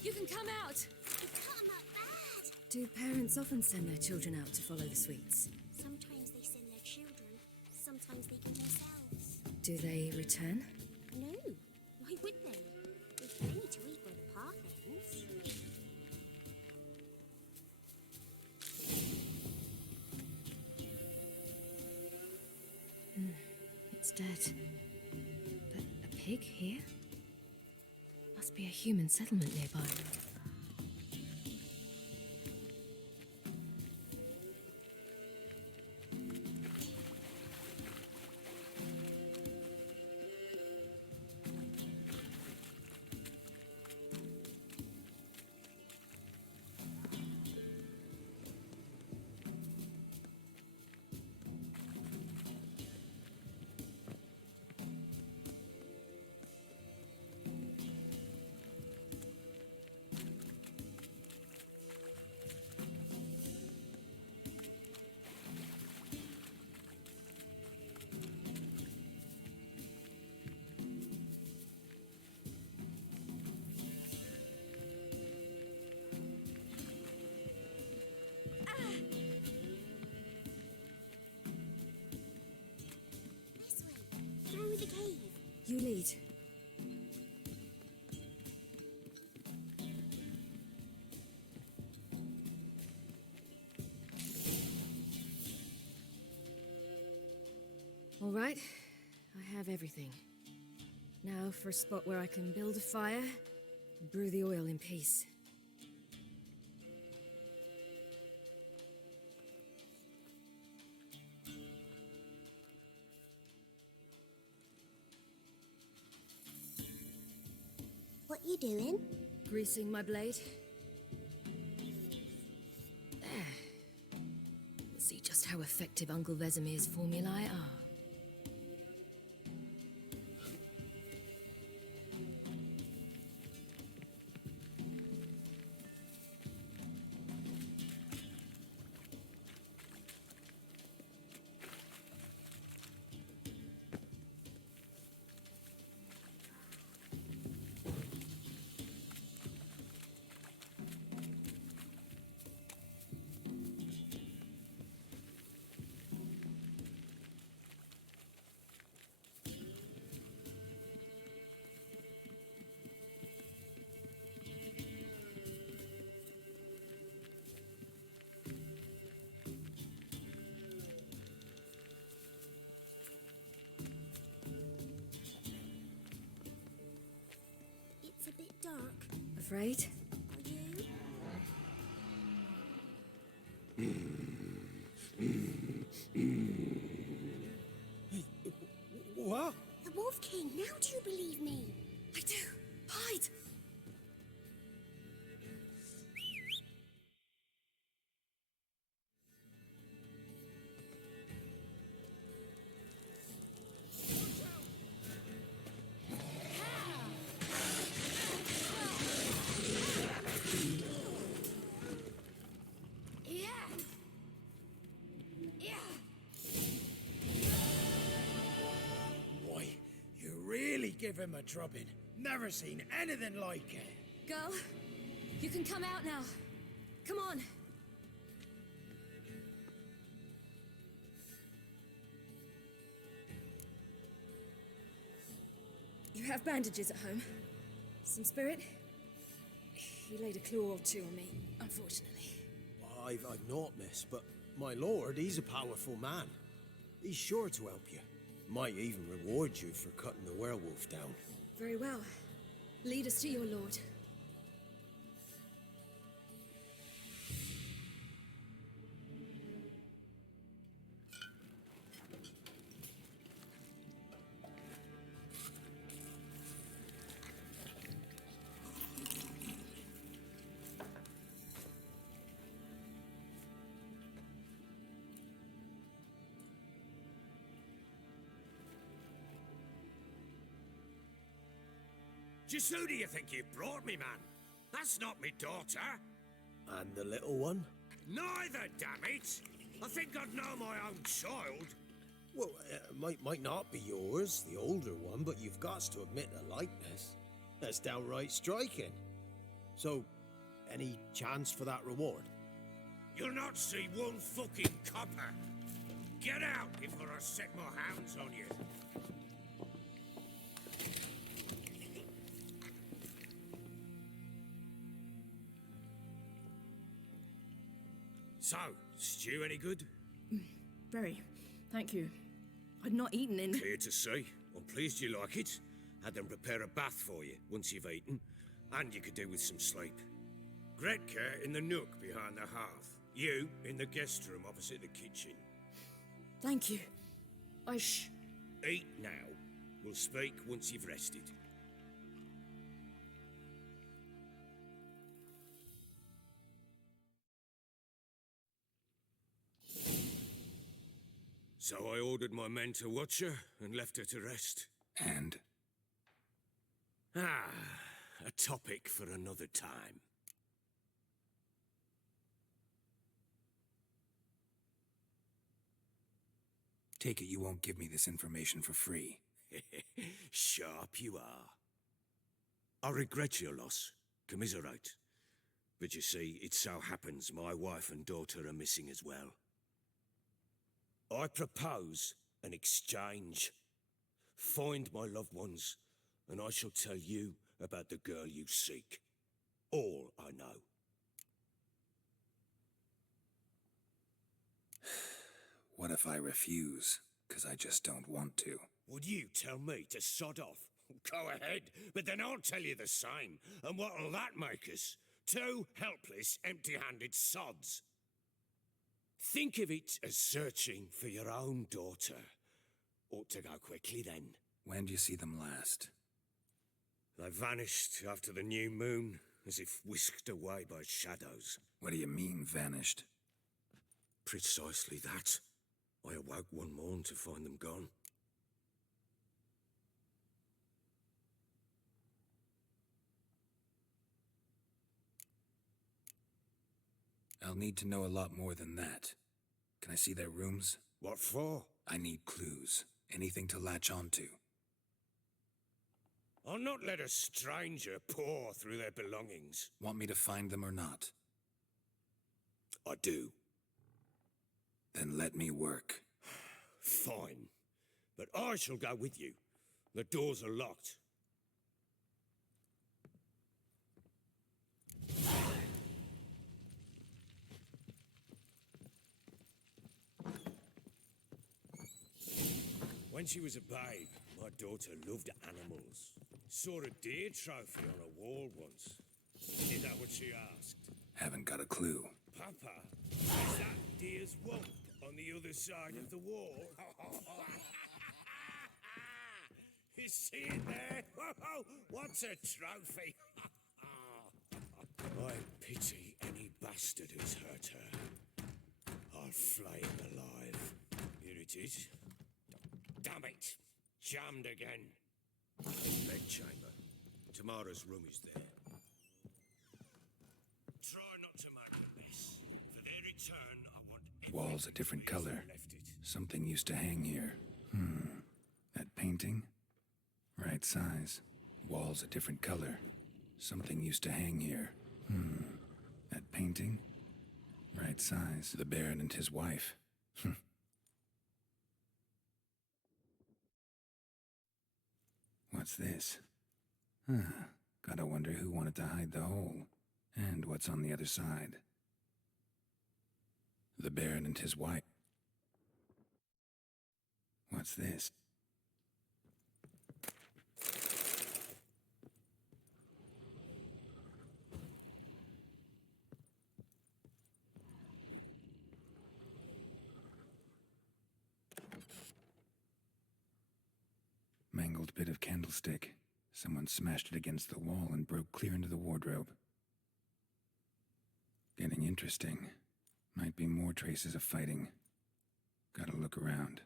You can come out! You've cut 'em out bad. Do parents often send their children out to follow the sweets? Sometimes they send their children, sometimes they go themselves. Do they return? No, why would they? There's plenty to eat where the path ends. It's dead. But a pig here? Must be a human settlement nearby. Through the cave. You lead. All right, I have everything. Now for a spot where I can build a fire and brew the oil in peace. What you doing? Greasing my blade. There. Let's see just how effective Uncle Vesemir's formulae are. It's a bit dark. Afraid? Are you? What? The Wolf King, now do you believe me? I do. Hide! Boy, you really give him a drubbing. Never seen anything like it. Girl, you can come out now. Come on. You have bandages at home? Some spirit? He laid a claw or two on me, unfortunately. I've not, miss, but my lord, he's a powerful man. He's sure to help you. Might even reward you for cutting the werewolf down. Very well. Lead us to your lord. Just who do you think you brought me, man? That's not me daughter. And the little one? Neither, damn it! I think I'd know my own child. Well, might not be yours, the older one, but you've got to admit the likeness. That's downright striking. So, any chance for that reward? You'll not see one fucking copper. Get out before I set my hounds on you. So, stew any good? Very. Thank you. I'd not eaten in. Clear to see. I'm pleased you like it. Had them prepare a bath for you once you've eaten, and you could do with some sleep. Gretka in the nook behind the hearth. You in the guest room opposite the kitchen. Thank you. Eat now. We'll speak once you've rested. So I ordered my men to watch her and left her to rest. And? A topic for another time. Take it you won't give me this information for free. Sharp you are. I regret your loss. Commiserate. But you see, it so happens my wife and daughter are missing as well. I propose an exchange. Find my loved ones, and I shall tell you about the girl you seek. All I know. What if I refuse? 'Cause I just don't want to. Would you tell me to sod off? Go ahead, but then I'll tell you the same. And what'll that make us? Two helpless, empty-handed sods. Think of it as searching for your own daughter. Ought to go quickly then. When do you see them last? They vanished after the new moon, as if whisked away by shadows. What do you mean, vanished? Precisely that. I awoke one morn to find them gone. I'll need to know a lot more than that. Can I see their rooms? What for? I need clues. Anything to latch onto. I'll not let a stranger pore through their belongings. Want me to find them or not? I do. Then let me work. Fine. But I shall go with you. The doors are locked. When she was a babe, my daughter loved animals. Saw a deer trophy on a wall once. Is that what she asked? Haven't got a clue. Papa, is that deer's whelp on the other side of the wall? You see it there? What's a trophy? I pity any bastard who's hurt her. I'll flay him alive. Here it is. Damn it! Jammed again. Bed chamber. Tamara's room is there. Try not to make a mess. For their return, I want Wall's a different color. Something used to hang here. That painting? Right size. Wall's a different color. Something used to hang here. That painting? Right size. The Baron and his wife. What's this? Gotta wonder who wanted to hide the hole. And what's on the other side. The Baron and his wife. What's this? Mangled bit of candlestick. Someone smashed it against the wall and broke clear into the wardrobe. Getting interesting. Might be more traces of fighting. Gotta look around.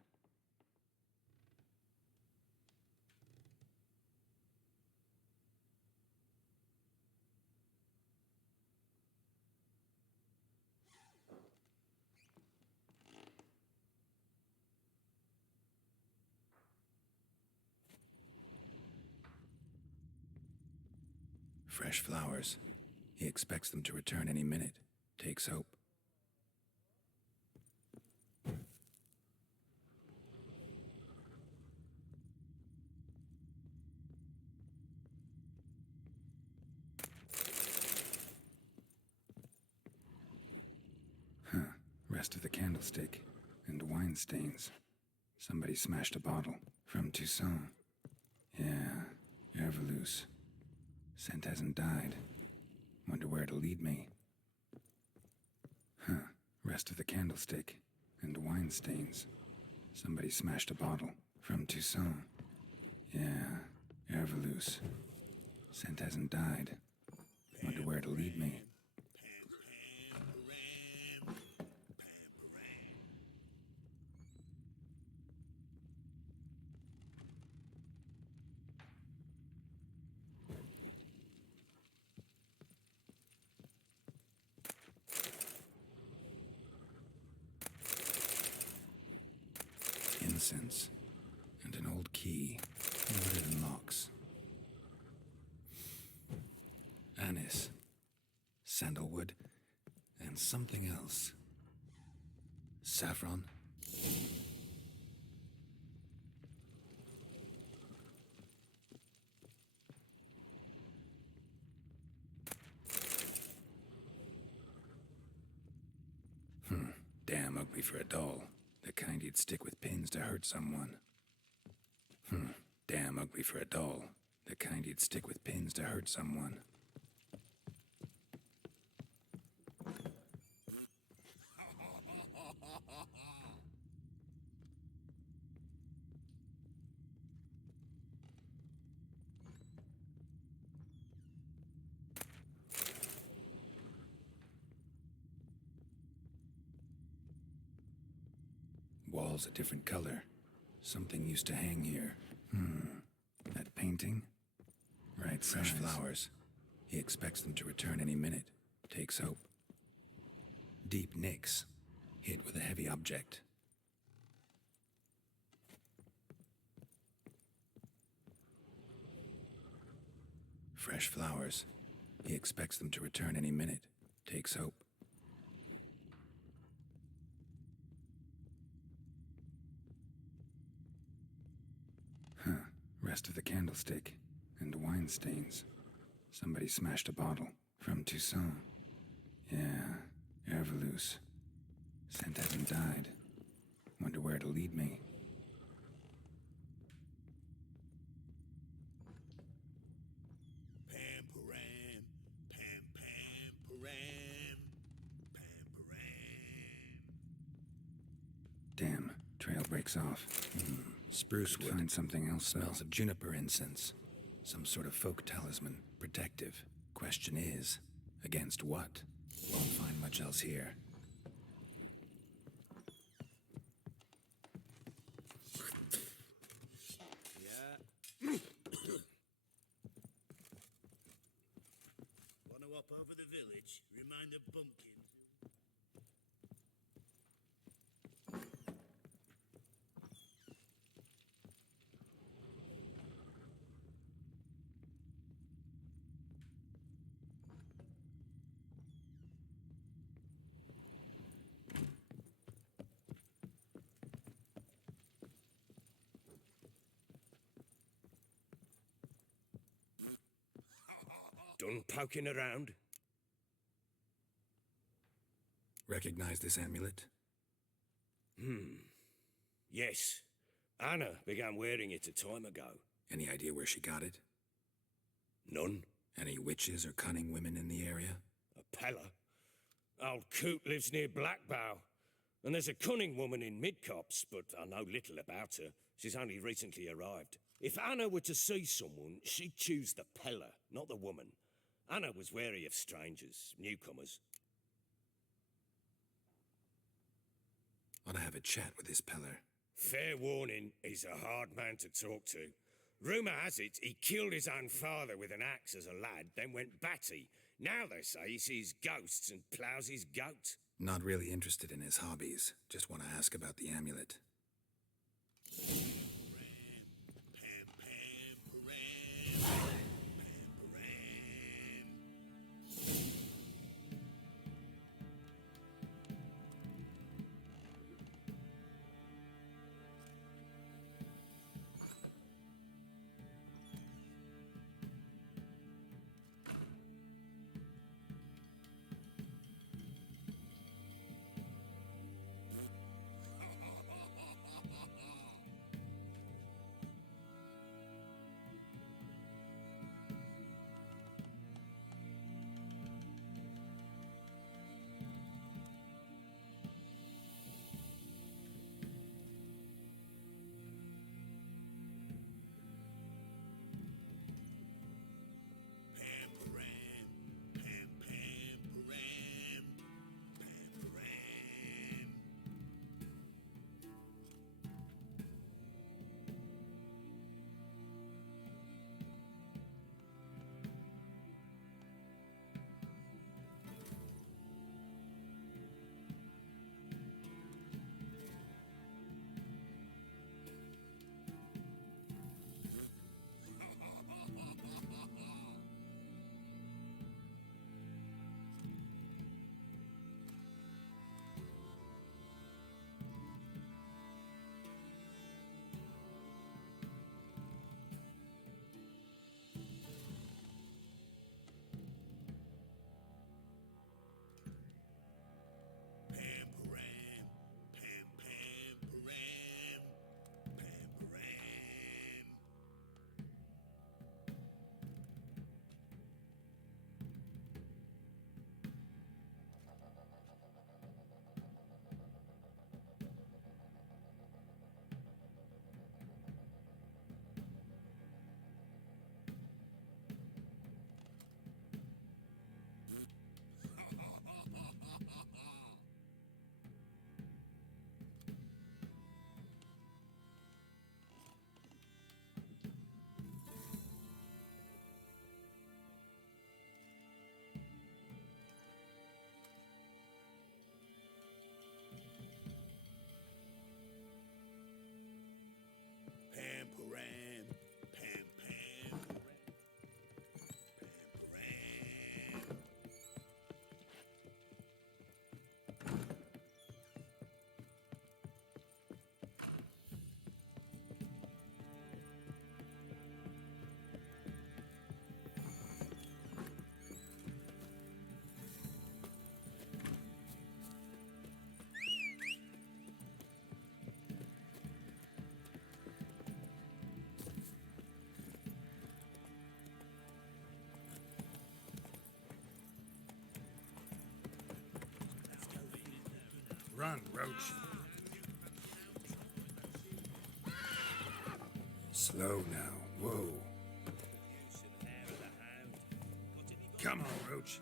Fresh flowers. He expects them to return any minute. Takes hope. Rest of the candlestick. And wine stains. Somebody smashed a bottle. From Toussaint. Yeah, Herveloos. Scent hasn't died. Wonder where it'll lead me. Rest of the candlestick. And wine stains. Somebody smashed a bottle. From Toussaint. Yeah, Herveloos. Scent hasn't died. Wonder where it'll lead me. Incense, and an old key, loaded in locks. Anise, sandalwood, and something else. Saffron. Damn ugly for a doll. The kind you'd stick with pins to hurt someone. Damn ugly for a doll. The kind you'd stick with pins to hurt someone. Walls a different color. Something used to hang here. That painting? Right size. Fresh flowers. He expects them to return any minute. Takes hope. Deep nicks. Hit with a heavy object. Fresh flowers. He expects them to return any minute. Takes hope. Rest of the candlestick. And wine stains. Somebody smashed a bottle. From Toussaint. Yeah, Herveloos. Scent hasn't died. Wonder where it'll lead me. Pam param, pam pam param, pam param. Damn, trail breaks off. Spruce wood. Find something else. Smells of juniper incense. Some sort of folk talisman. Protective. Question is, against what? Won't find much else here. Wanna hop over the village? Remind the bumpkin. Done poking around? Recognize this amulet? Yes. Anna began wearing it a time ago. Any idea where she got it? None. Any witches or cunning women in the area? A Pella. Old Coot lives near Blackbow. And there's a cunning woman in Midcopse, but I know little about her. She's only recently arrived. If Anna were to see someone, she'd choose the Pella, not the woman. Anna was wary of strangers, newcomers. Ought to have a chat with this Peller. Fair warning, he's a hard man to talk to. Rumour has it he killed his own father with an axe as a lad, then went batty. Now they say he sees ghosts and ploughs his goat. Not really interested in his hobbies. Just want to ask about the amulet. Run, Roach. Slow now. Whoa. Come on, Roach.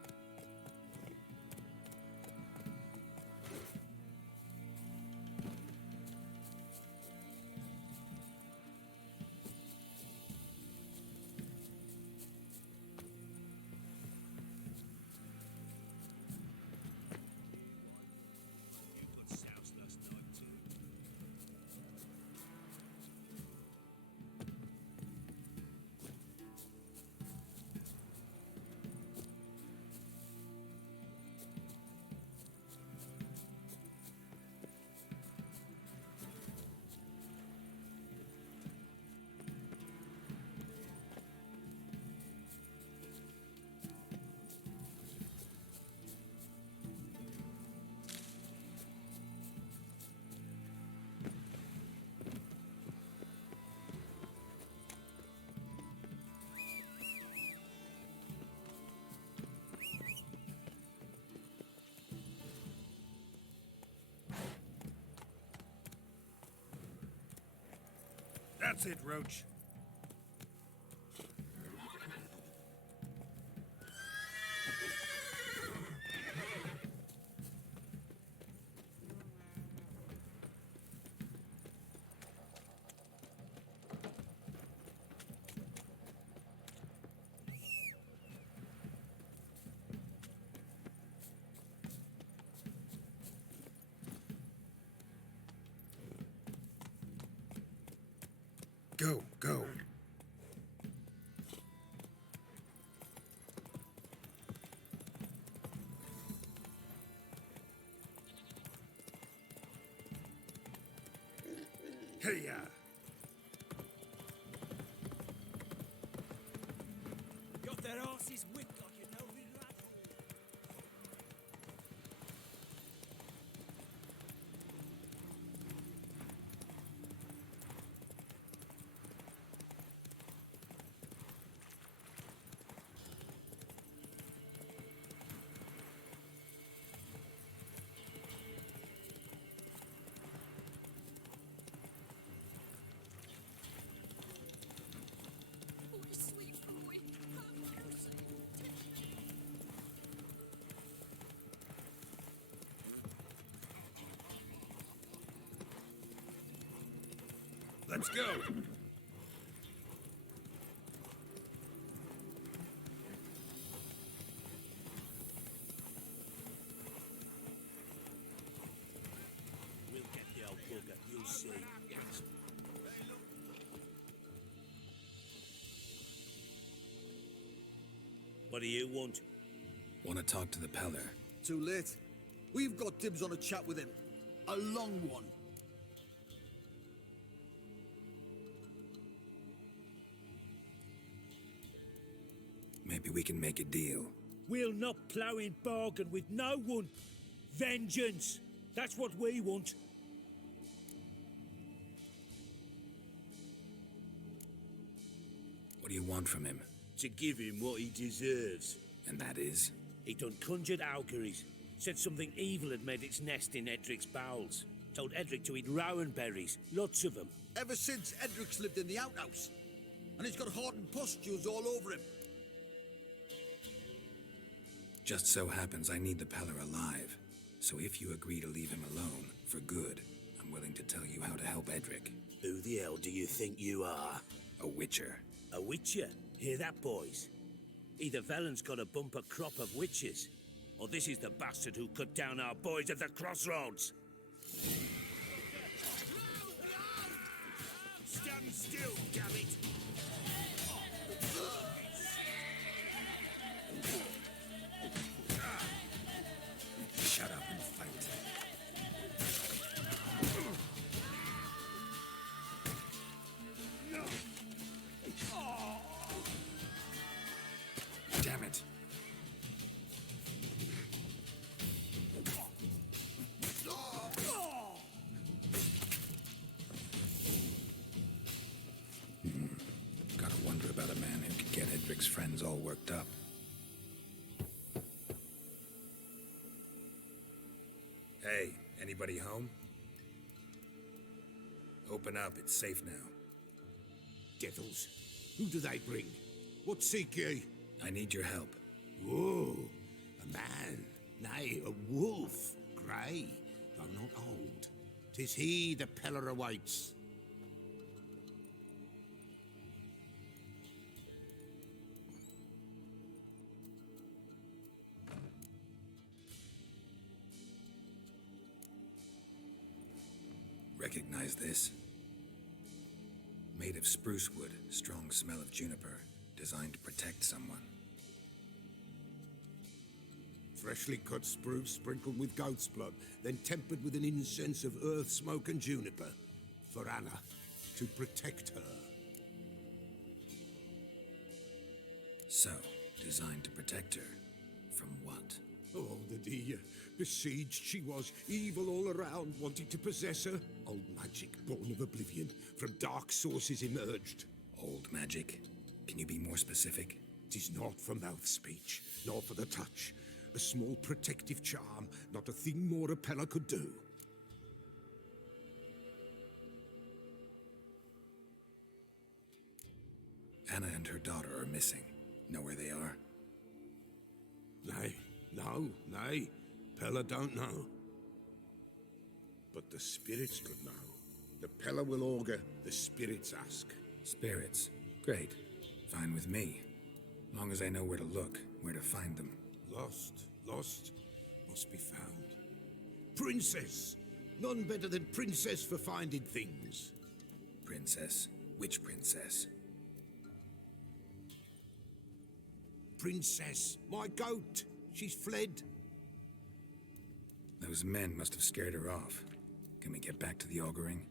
That's it, Roach. Go, go. Hey-ya! Got their asses whipped like you know who lad. Let's go! We'll get the old bugger, you'll see. What do you want? Want to talk to the Peller? Too late. We've got dibs on a chat with him. A long one. Maybe we can make a deal. We'll not plough in bargain with no one. Vengeance. That's what we want. What do you want from him? To give him what he deserves. And that is? He done conjured auguries. Said something evil had made its nest in Edric's bowels. Told Edric to eat rowan berries. Lots of them. Ever since Edric's lived in the outhouse. And he's got hardened pustules all over him. Just so happens I need the Peller alive. So if you agree to leave him alone, for good, I'm willing to tell you how to help Edric. Who the hell do you think you are? A witcher. A witcher? Hear that, boys? Either Velen's got a bumper crop of witches, or this is the bastard who cut down our boys at the crossroads. Stand still, damn it! Shut up and fight. Damn it. Gotta wonder about a man who could get Edric's friends all worked up. Hey, Anybody home? Open up, it's safe now. Devils, who do they bring? What seek ye? I need your help. Whoa, a man, nay, a wolf, grey, though not old. 'Tis he the Peller awaits. Recognize this? Made of spruce wood, strong smell of juniper, designed to protect someone. Freshly cut spruce sprinkled with goat's blood, then tempered with an incense of earth, smoke, and juniper. For Anna, to protect her. So, designed to protect her. From what? Oh, the dear. Besieged she was, evil all around, wanting to possess her. Old magic, born of oblivion, from dark sources emerged. Old magic? Can you be more specific? 'Tis not for mouth speech, nor for the touch. A small protective charm, not a thing more a Peller could do. Anna and her daughter are missing. Know where they are? Nay, nay. Peller don't know. But the spirits could know. The Peller will augur, the spirits ask. Spirits? Great. Fine with me. Long as I know where to look, where to find them. Lost, must be found. Princess! None better than Princess for finding things. Princess? Which princess? Princess, my goat! She's fled. Those men must have scared her off. Can we get back to the auguring?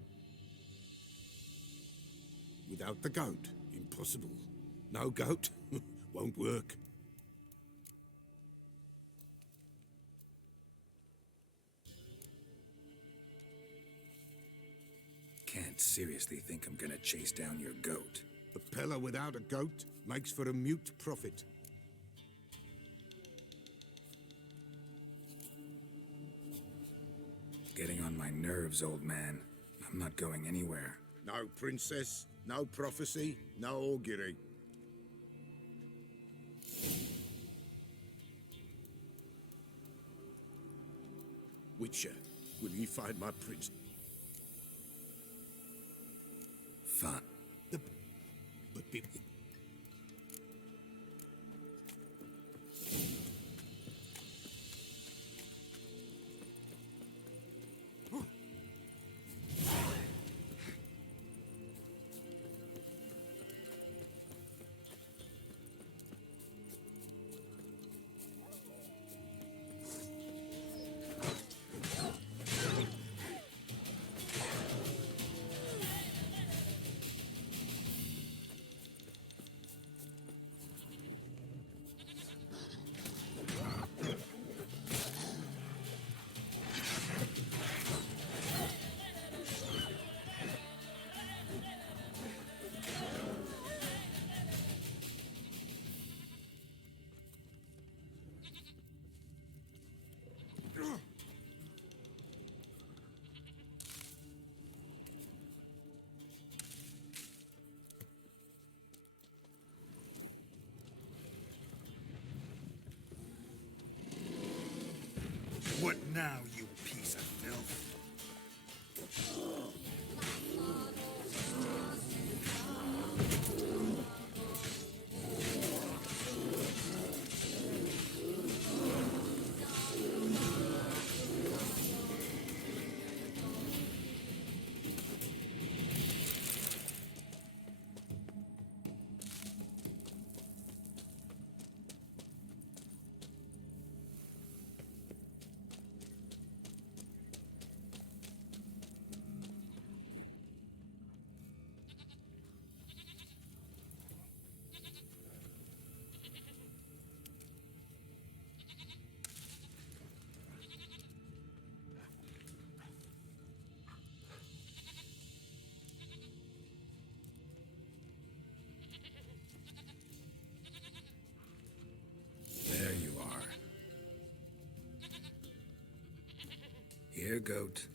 Without the goat, impossible. No goat, won't work. Can't seriously think I'm gonna chase down your goat. A Peller without a goat makes for a mute prophet. Getting on my nerves, old man. I'm not going anywhere. No princess, no prophecy, no augury. Witcher, will ye find my prince? Fun. But be... What now, you piece of filth? Here, goat.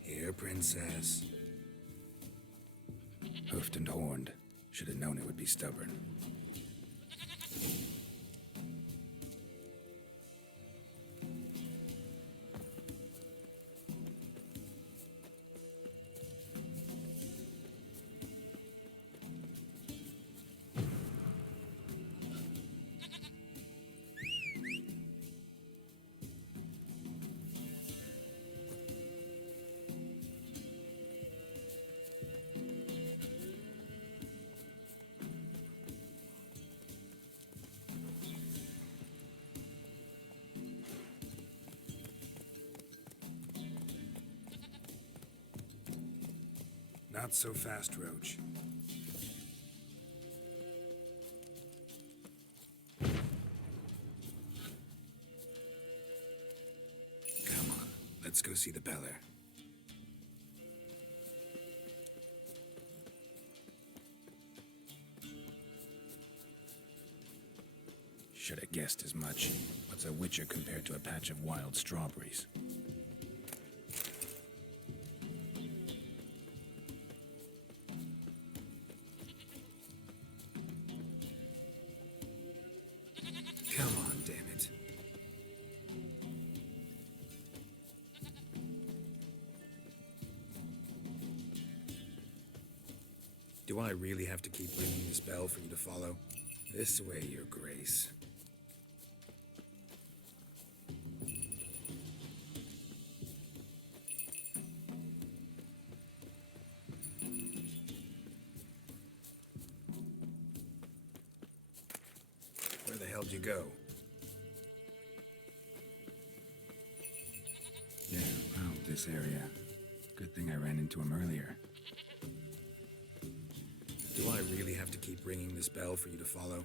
Here, princess. Hoofed and horned. Should have known it would be stubborn. Not so fast, Roach. Come on, let's go see the Beller. Should have guessed as much. What's a witcher compared to a patch of wild strawberries? Come on, damn it. Do I really have to keep ringing this bell for you to follow? This way, Your Grace. Where the hell did you go? Yeah, well, this area. Good thing I ran into him earlier. Do I really have to keep ringing this bell for you to follow?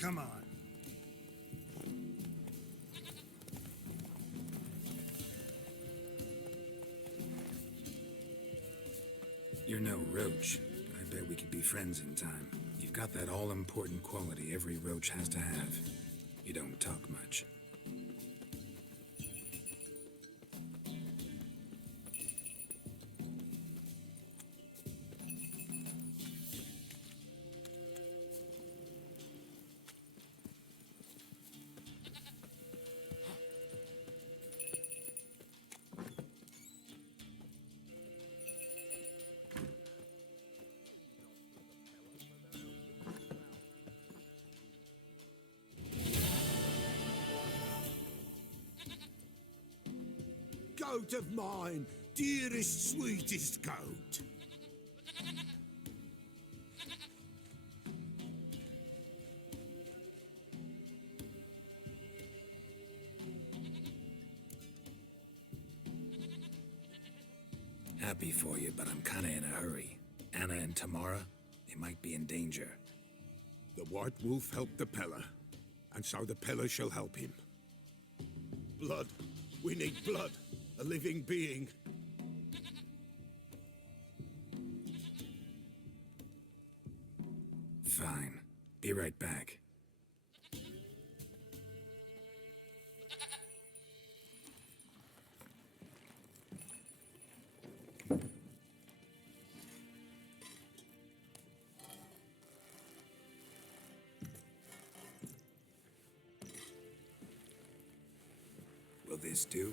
Come on. You're no roach, but I bet we could be friends in time. You've got that all-important quality every roach has to have. You don't talk much. Goat of mine, dearest, sweetest goat. Happy for you, but I'm kinda in a hurry. Anna and Tamara, they might be in danger. The White Wolf helped the Pella, and so the Pella shall help him. Blood. We need blood. A living being. Fine. Be right back. Will this do?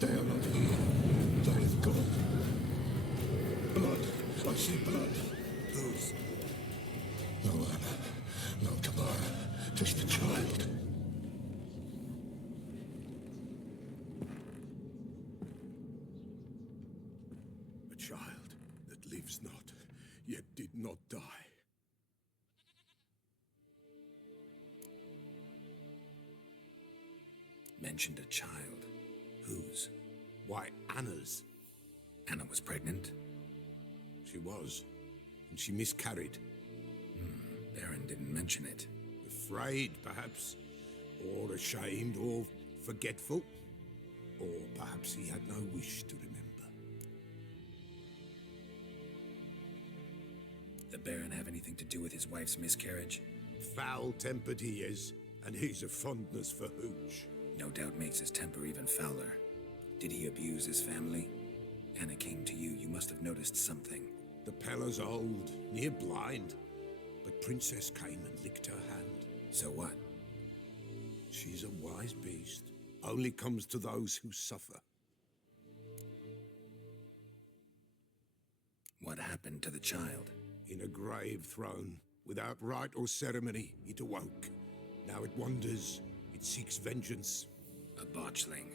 They are not here. They have gone. Blood. I see blood. Whose? No Anna. No Tamara. Just a child. A child that lives not, yet did not die. Mentioned a child. Whose? Why, Anna's. Anna was pregnant? She was. And she miscarried. Baron didn't mention it. Afraid, perhaps. Or ashamed, or forgetful. Or perhaps he had no wish to remember. The Baron have anything to do with his wife's miscarriage? Foul-tempered he is, and he's a fondness for hooch. No doubt makes his temper even fouler. Did he abuse his family? Anna came to you. You must have noticed something. The Pella's old, near blind. But Princess came and licked her hand. So what? She's a wise beast. Only comes to those who suffer. What happened to the child? In a grave thrown. Without rite or ceremony, it awoke. Now it wanders. It seeks vengeance. A botchling.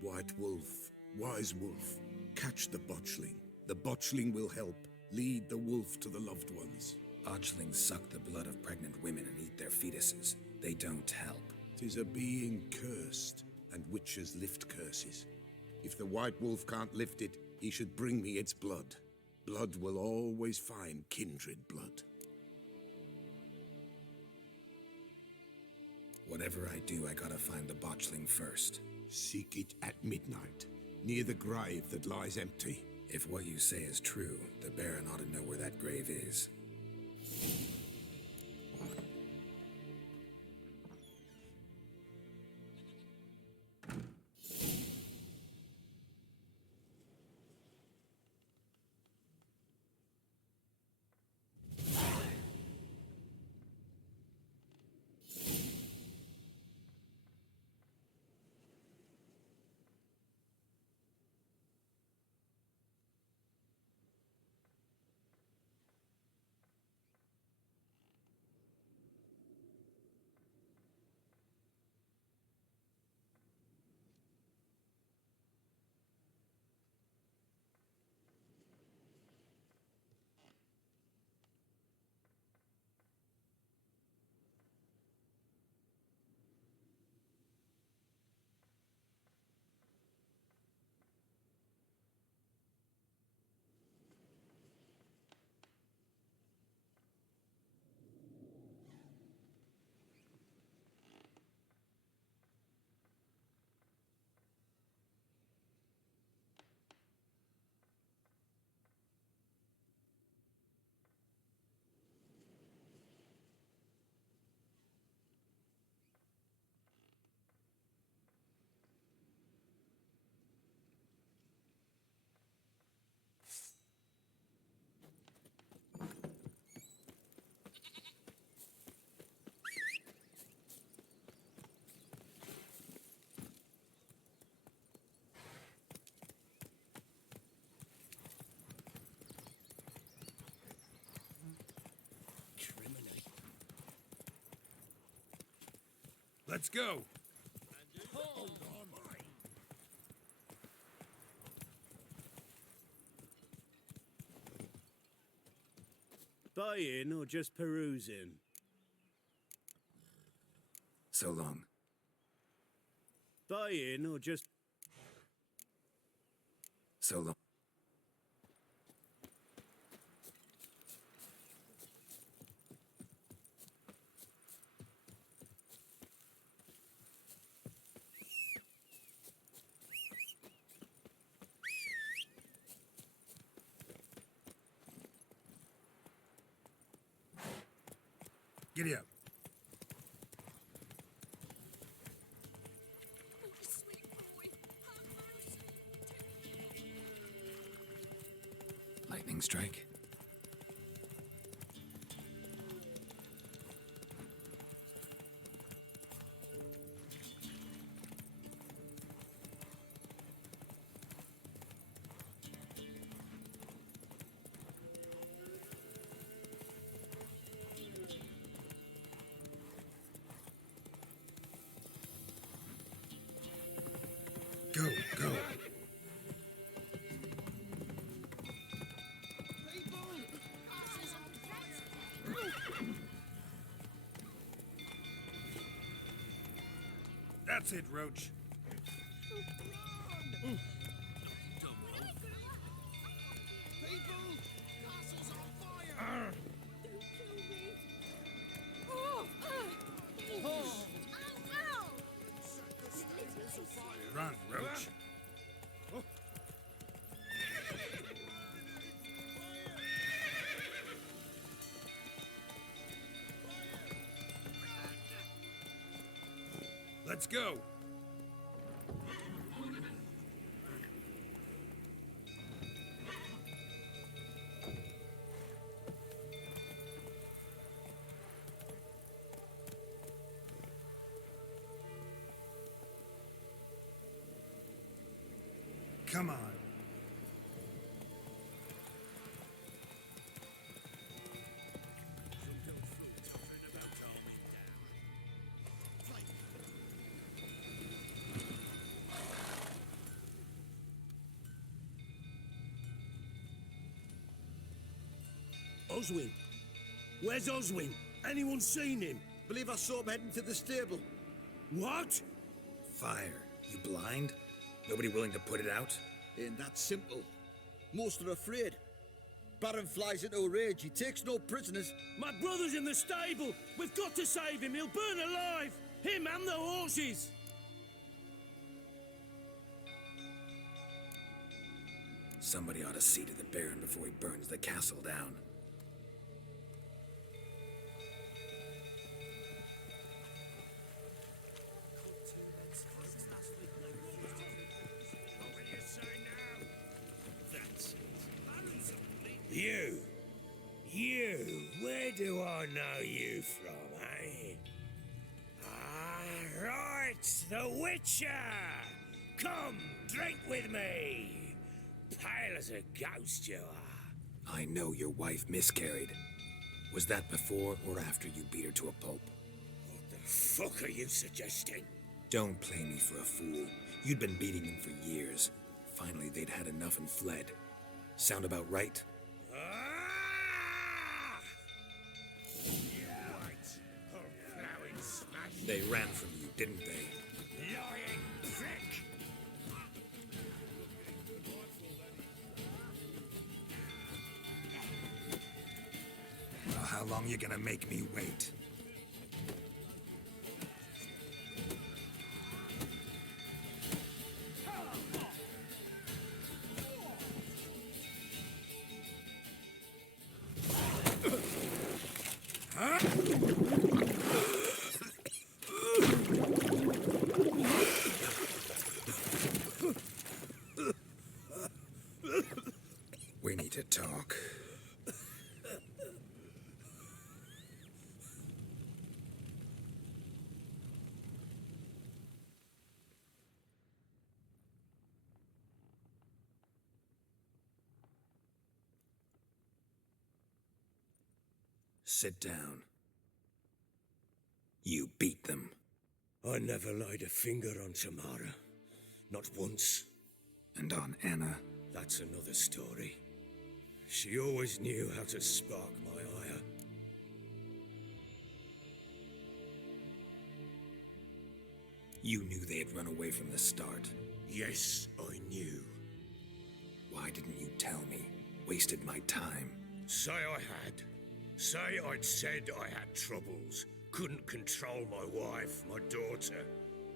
White Wolf, Wise Wolf, catch the botchling. The botchling will help. Lead the wolf to the loved ones. Botchlings suck the blood of pregnant women and eat their fetuses. They don't help. 'Tis a being cursed, and witches lift curses. If the White Wolf can't lift it, he should bring me its blood. Blood will always find kindred blood. Whatever I do, I gotta find the botchling first. Seek it at midnight, near the grave that lies empty. If what you say is true, the Baron ought to know where that grave is. Let's go. Buying or just perusing? So long. Buying or just... So long. Giddy up. Lightning strike. Go, go. That's it, Roach. Run, Roach. Let's go. Come on. Oswin? Where's Oswin? Anyone seen him? Believe I saw him heading to the stable. What? Fire. You blind? Nobody willing to put it out? Ain't that simple. Most are afraid. Baron flies into a rage. He takes no prisoners. My brother's in the stable. We've got to save him. He'll burn alive. Him and the horses. Somebody ought to see to the Baron before he burns the castle down. You, where do I know you from, eh? Ah, right, the Witcher! Come, drink with me! Pale as a ghost you are. I know your wife miscarried. Was that before or after you beat her to a pulp? What the fuck are you suggesting? Don't play me for a fool. You'd been beating them for years. Finally, they'd had enough and fled. Sound about right? They ran from you, didn't they? Lying prick! Well, how long you gonna make me wait? We need to talk. Sit down. You beat them. I never laid a finger on Tamara. Not once. And on Anna? That's another story. She always knew how to spark my ire. You knew they had run away from the start. Yes, I knew. Why didn't you tell me? Wasted my time. Say I had. Say I'd said I had troubles. Couldn't control my wife, my daughter.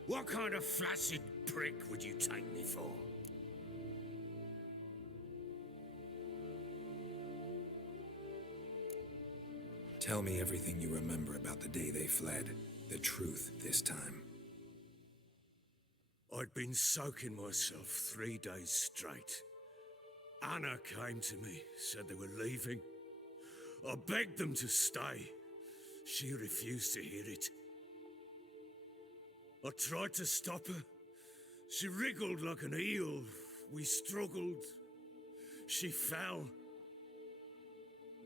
What kind of flaccid prick would you take me for? Tell me everything you remember about the day they fled. The truth this time. I'd been soaking myself 3 days straight. Anna came to me, said they were leaving. I begged them to stay. She refused to hear it. I tried to stop her. She wriggled like an eel. We struggled. She fell.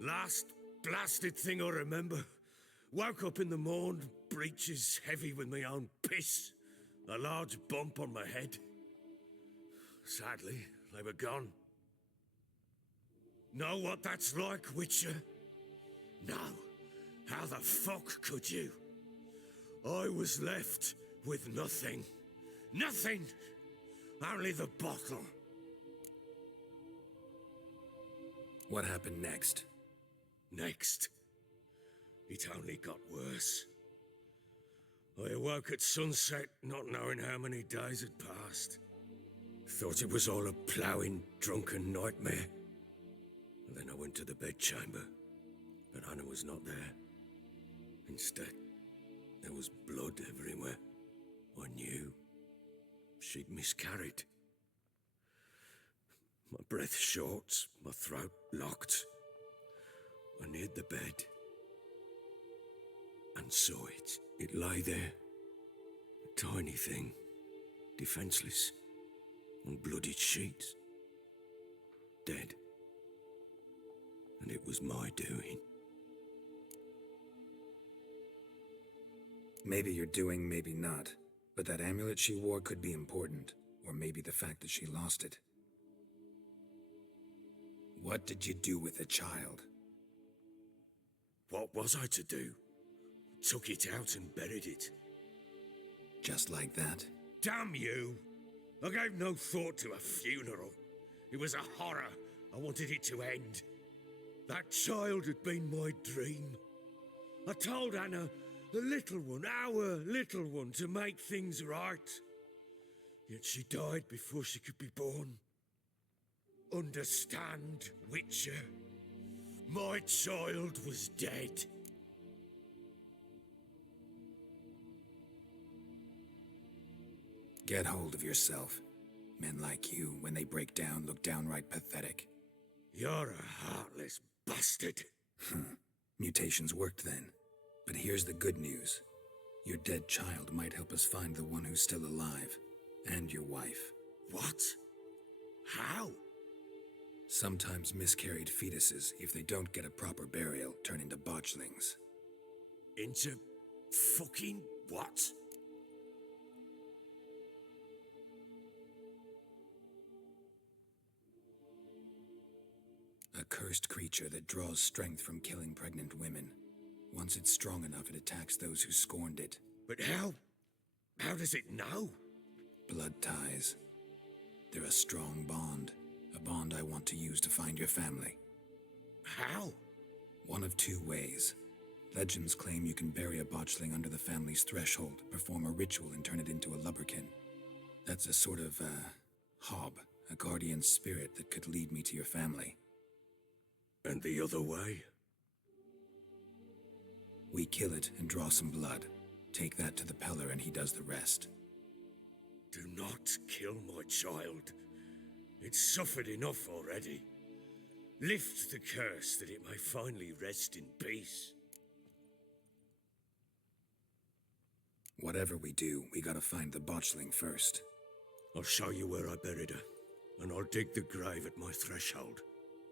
Last blasted thing I remember. Woke up in the morn, breeches heavy with my own piss. A large bump on my head. Sadly, they were gone. Know what that's like, Witcher? No. How the fuck could you? I was left with nothing. Nothing! Only the bottle. What happened next? Next? It only got worse. I awoke at sunset, not knowing how many days had passed. Thought it was all a ploughing, drunken nightmare. And then I went to the bedchamber, but Anna was not there. Instead, there was blood everywhere. I knew. She'd miscarried. My breath short, my throat locked. I neared the bed and saw it. It lay there, a tiny thing, defenseless, on bloodied sheets, dead. And it was my doing. Maybe you're doing, maybe not. But that amulet she wore could be important. Or maybe the fact that she lost it. What did you do with the child? What was I to do? Took it out and buried it. Just like that? Damn you! I gave no thought to a funeral. It was a horror. I wanted it to end. That child had been my dream. I told Anna, the little one, our little one, to make things right. Yet she died before she could be born. Understand, Witcher? My child was dead. Get hold of yourself. Men like you, when they break down, look downright pathetic. You're a heartless bastard. Mutations worked then. But here's the good news. Your dead child might help us find the one who's still alive. And your wife. What? How? Sometimes miscarried fetuses, if they don't get a proper burial, turn into botchlings. Into fucking what? A cursed creature that draws strength from killing pregnant women. Once it's strong enough, it attacks those who scorned it. But how? How does it know? Blood ties. They're a strong bond. A bond I want to use to find your family. How? One of two ways. Legends claim you can bury a botchling under the family's threshold, perform a ritual, and turn it into a lubberkin. That's a sort of, hob, a guardian spirit that could lead me to your family. And the other way? We kill it and draw some blood. Take that to the Peller and he does the rest. Do not kill my child. It's suffered enough already. Lift the curse that it may finally rest in peace. Whatever we do, we gotta find the botchling first. I'll show you where I buried her, and I'll dig the grave at my threshold.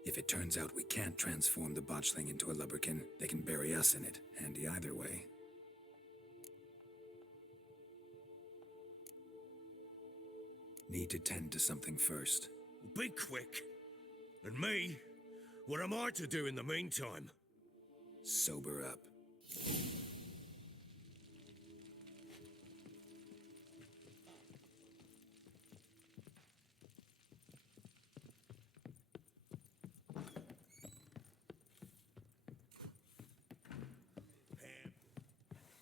If it turns out we can't transform the botchling into a lubberkin, they can bury us in it. Handy either way. Need to tend to something first. Be quick. And me? What am I to do in the meantime? Sober up.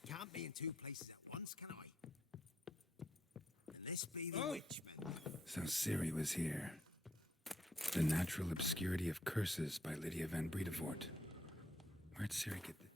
Can't be in two places at once, can I? And this be the Witchman. So Ciri was here. The Natural Obscurity of Curses by Lydia van Bredevoort. Where'd Ciri get this?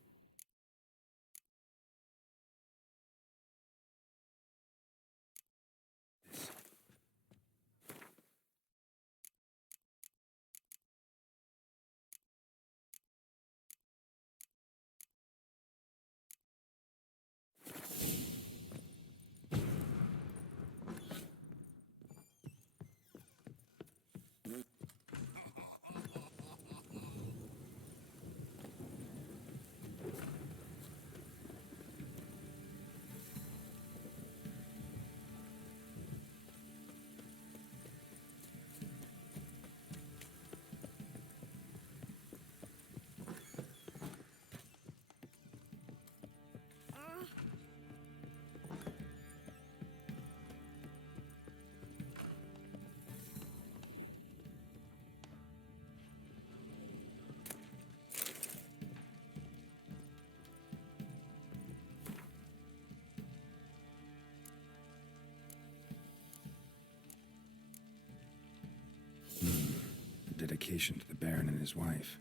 Dedication to the Baron and his wife.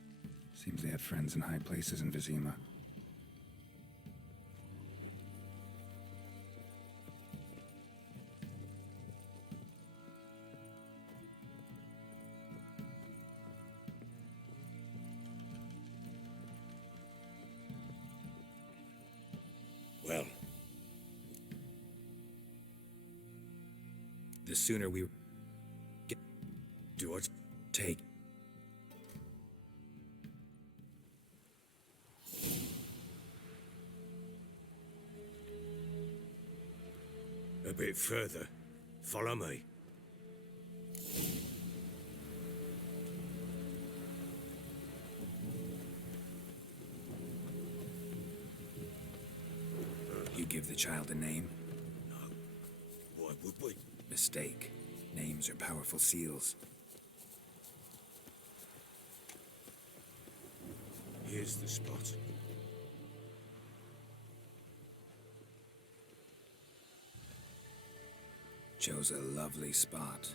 Seems they had friends in high places in Vizima. Well, the sooner we get do what take. A bit further. Follow me. You give the child a name? No. Why would we? Mistake. Names are powerful seals. Here's the spot. Chose a lovely spot.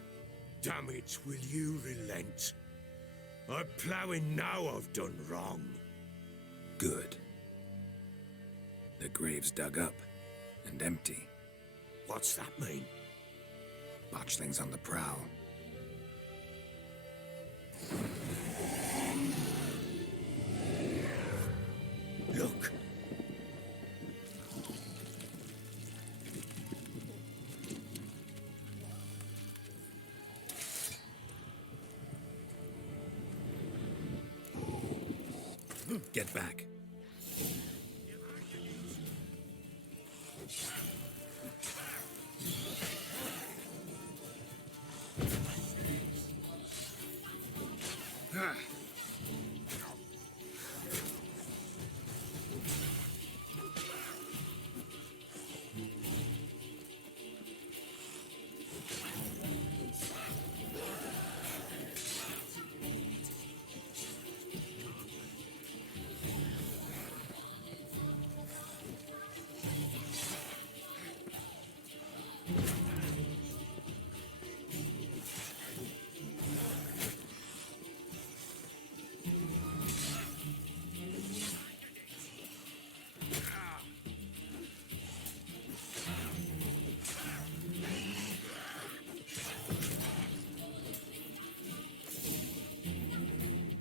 Damn it, will you relent? I'm ploughing now I've done wrong. Good. The grave's dug up and empty. What's that mean? Botchlings on the prowl. Look! Get back.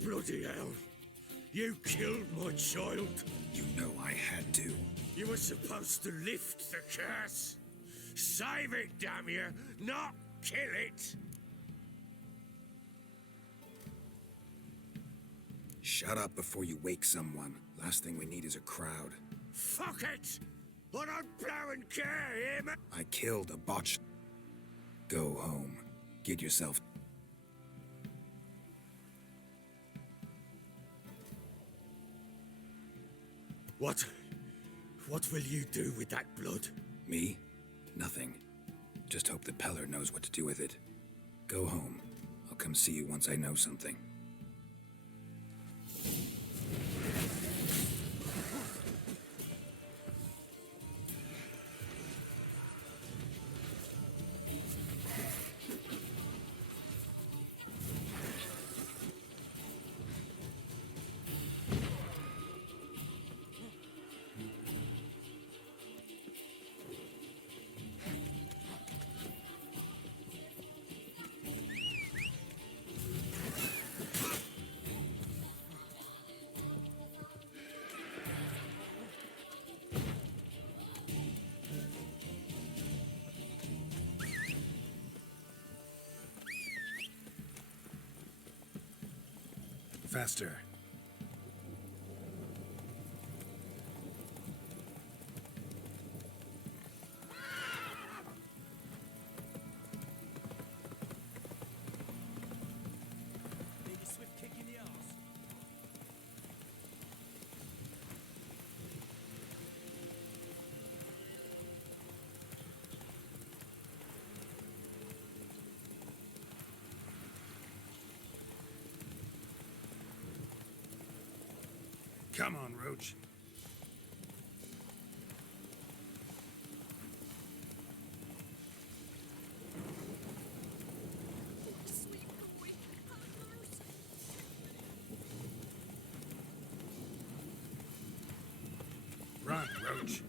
Bloody hell. You killed my child. You know I had to. You were supposed to lift the curse. Save it, damn you, not kill it. Shut up before you wake someone. Last thing we need is a crowd. Fuck it! I don't plow and care, hear me? I killed a botch. Go home. Get yourself... What will you do with that blood? Me? Nothing. Just hope that Pellar knows what to do with it. Go home. I'll come see you once I know something. Faster. Maybe a swift kick in the arse. Come on, Roach. Run, Roach.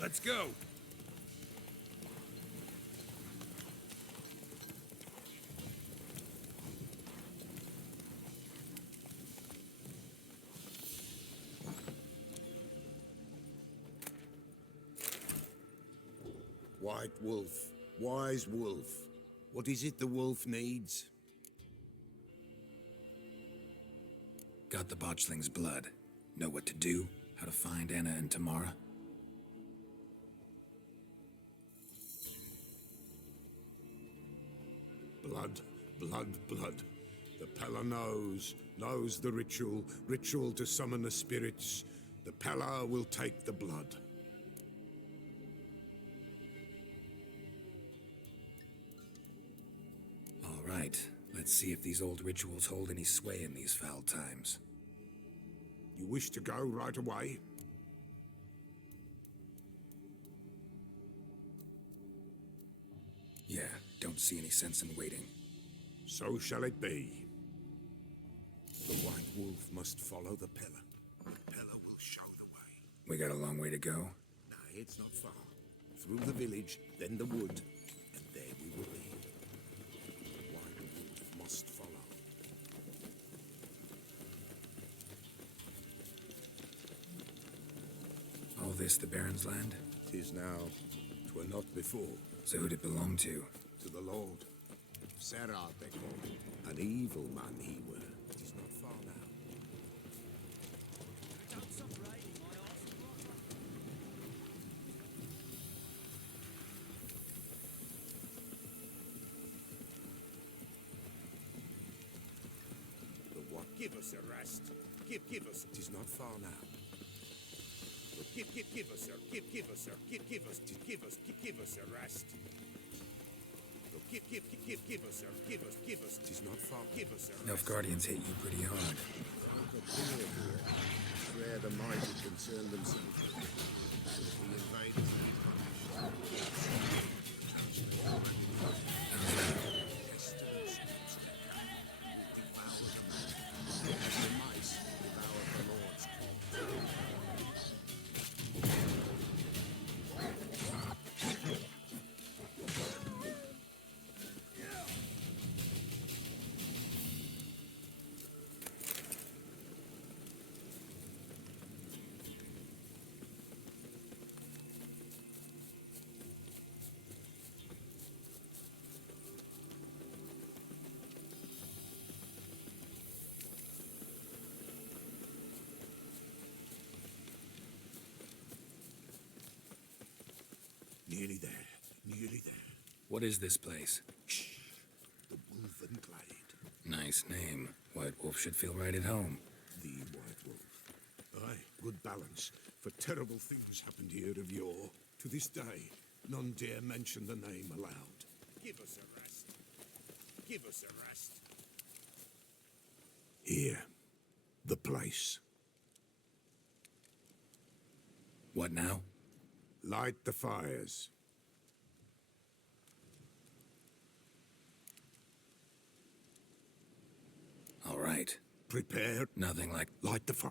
Let's go. White Wolf, wise wolf. What is it the wolf needs? Got the botchling's blood. Know what to do? How to find Anna and Tamara? Blood, blood, blood. The Pellar knows the ritual to summon the spirits. The Pellar will take the blood. All right, let's see if these old rituals hold any sway in these foul times. You wish to go right away? Yeah, don't see any sense in waiting. So shall it be. The White Wolf must follow the Pellar. The Pellar will show the way. We got a long way to go. Nay, it's not far. Through the village, then the wood, and there we will be. The White Wolf must follow. All this the Baron's land? 'Tis now. 'Twere not before. So who'd it belong to? To the Lord. Serra they call him. An evil man he were. 'Tis not far now. The what? Give us a rest. Give us. 'Tis not far now. Give us, sir. Give us, sir. Give us a rest. Give us, sir. Give us. 'Tis not far. Give us, sir. Nilfgaardians hit you pretty hard. Where the mighty concern themselves. The invaders. As the mice devour the Lord's. Nearly there. Nearly there. What is this place? The Wolven Glade. Nice name. White Wolf should feel right at home. The White Wolf. Aye, good balance. For terrible things happened here of yore. To this day, none dare mention the name aloud. Give us a rest. Give us a rest. Here. The place. What now? Light the fires. All right. Prepared. Nothing like... Light the fire.